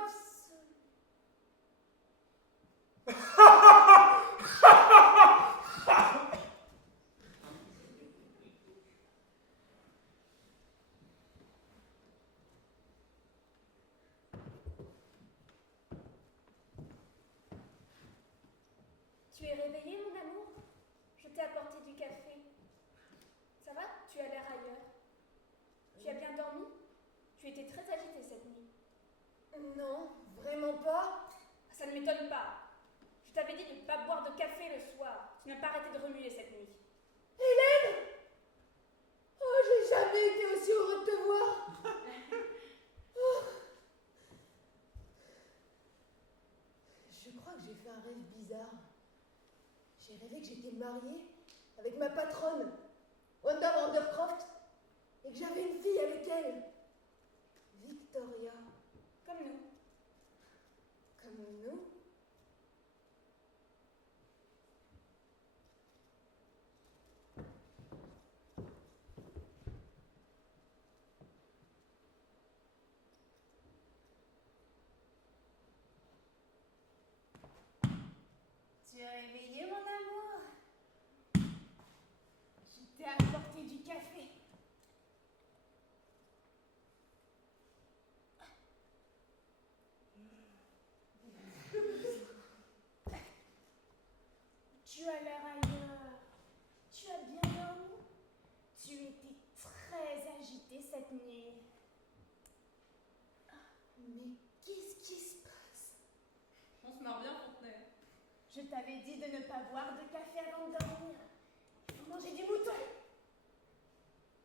Tu es réveillée, mon amour? Je t'ai apporté du café. Ça va? Tu as l'air ailleurs. Tu as bien dormi? Tu étais très agitée cette nuit. Non, vraiment pas. Ça ne m'étonne pas. Je t'avais dit de ne pas boire de café le soir. Tu n'as pas arrêté de remuer cette nuit. Hélène! Oh, j'ai jamais été aussi heureux de te voir. Oh. Je crois que j'ai fait un rêve bizarre. J'ai rêvé que j'étais mariée avec ma patronne, Wanda Wandercroft, et que j'avais une fille avec elle, Victoria. Comme nous. Comme nous. Tu as réveillé mon amour. Je t'ai apporté du café. Tu as l'air ailleurs. Tu as bien dormi. Tu étais très agité cette nuit. Mais qu'est-ce qui se passe? On se marre bien, Fontenay. Je t'avais dit de ne pas boire de café avant de dormir. Il faut manger du mouton.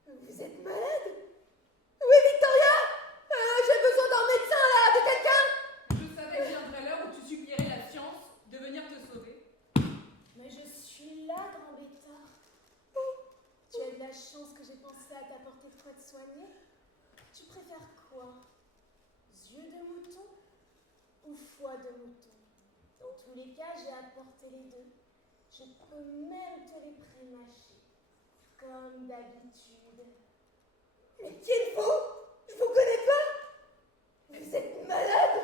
Vous êtes malade? Oui, Victoria? J'ai besoin d'un médecin, là, de quelqu'un! Je savais que viendrait l'heure où tu supplierais la science de venir te sauver. Mais je suis là, grand bêtard. Tu as de la chance que j'ai pensé à t'apporter de quoi te soigner. Tu préfères quoi? Yeux de mouton ou foie de mouton? Dans tous les cas, j'ai apporté les deux. Je peux même te les prémâcher, comme d'habitude. Mais qui êtes-vous? Je vous connais pas! Vous êtes malade!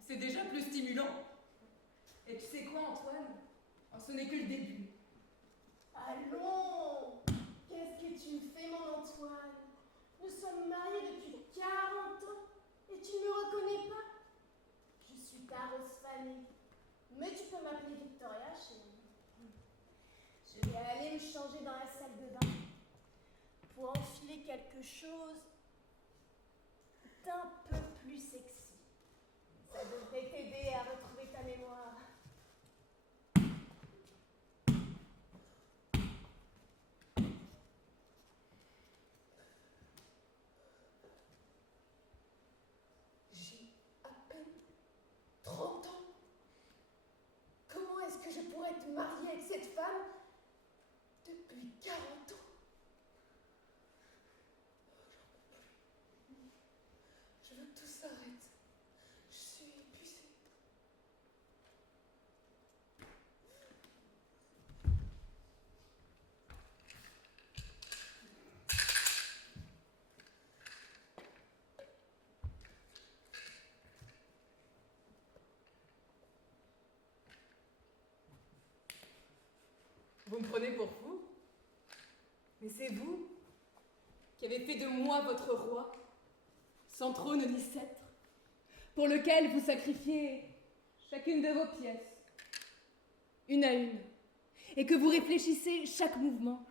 C'est déjà plus stimulant. Et tu sais quoi, Antoine? Ce n'est que le début. Allons! Qu'est-ce que tu me fais, mon Antoine? Nous sommes mariés depuis 40 ans et tu ne me reconnais pas? Je suis ta rose fanée, mais tu peux m'appeler Victoria, chérie. Je vais aller me changer dans la salle de bain pour enfiler quelque chose d'un peu plus sexy. Ça devrait t'aider à retrouver ta mémoire. J'ai à peine 30 ans. Comment est-ce que je pourrais être mariée avec cette femme depuis 40 ans? Je veux que tout s'arrête. Je suis épuisée. Vous me prenez pour fou? Mais c'est vous qui avez fait de moi votre roi, sans trône ni sceptre, pour lequel vous sacrifiez chacune de vos pièces, une à une, et que vous réfléchissez chaque mouvement.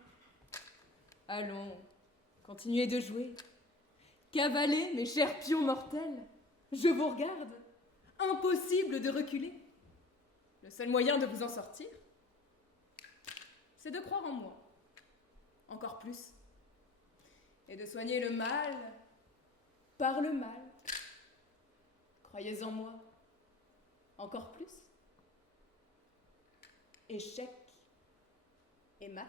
Allons, continuez de jouer. Cavalez, mes chers pions mortels, je vous regarde. Impossible de reculer. Le seul moyen de vous en sortir, c'est de croire en moi, encore plus, et de soigner le mal par le mal. Croyez en moi, encore plus. Échec et mat.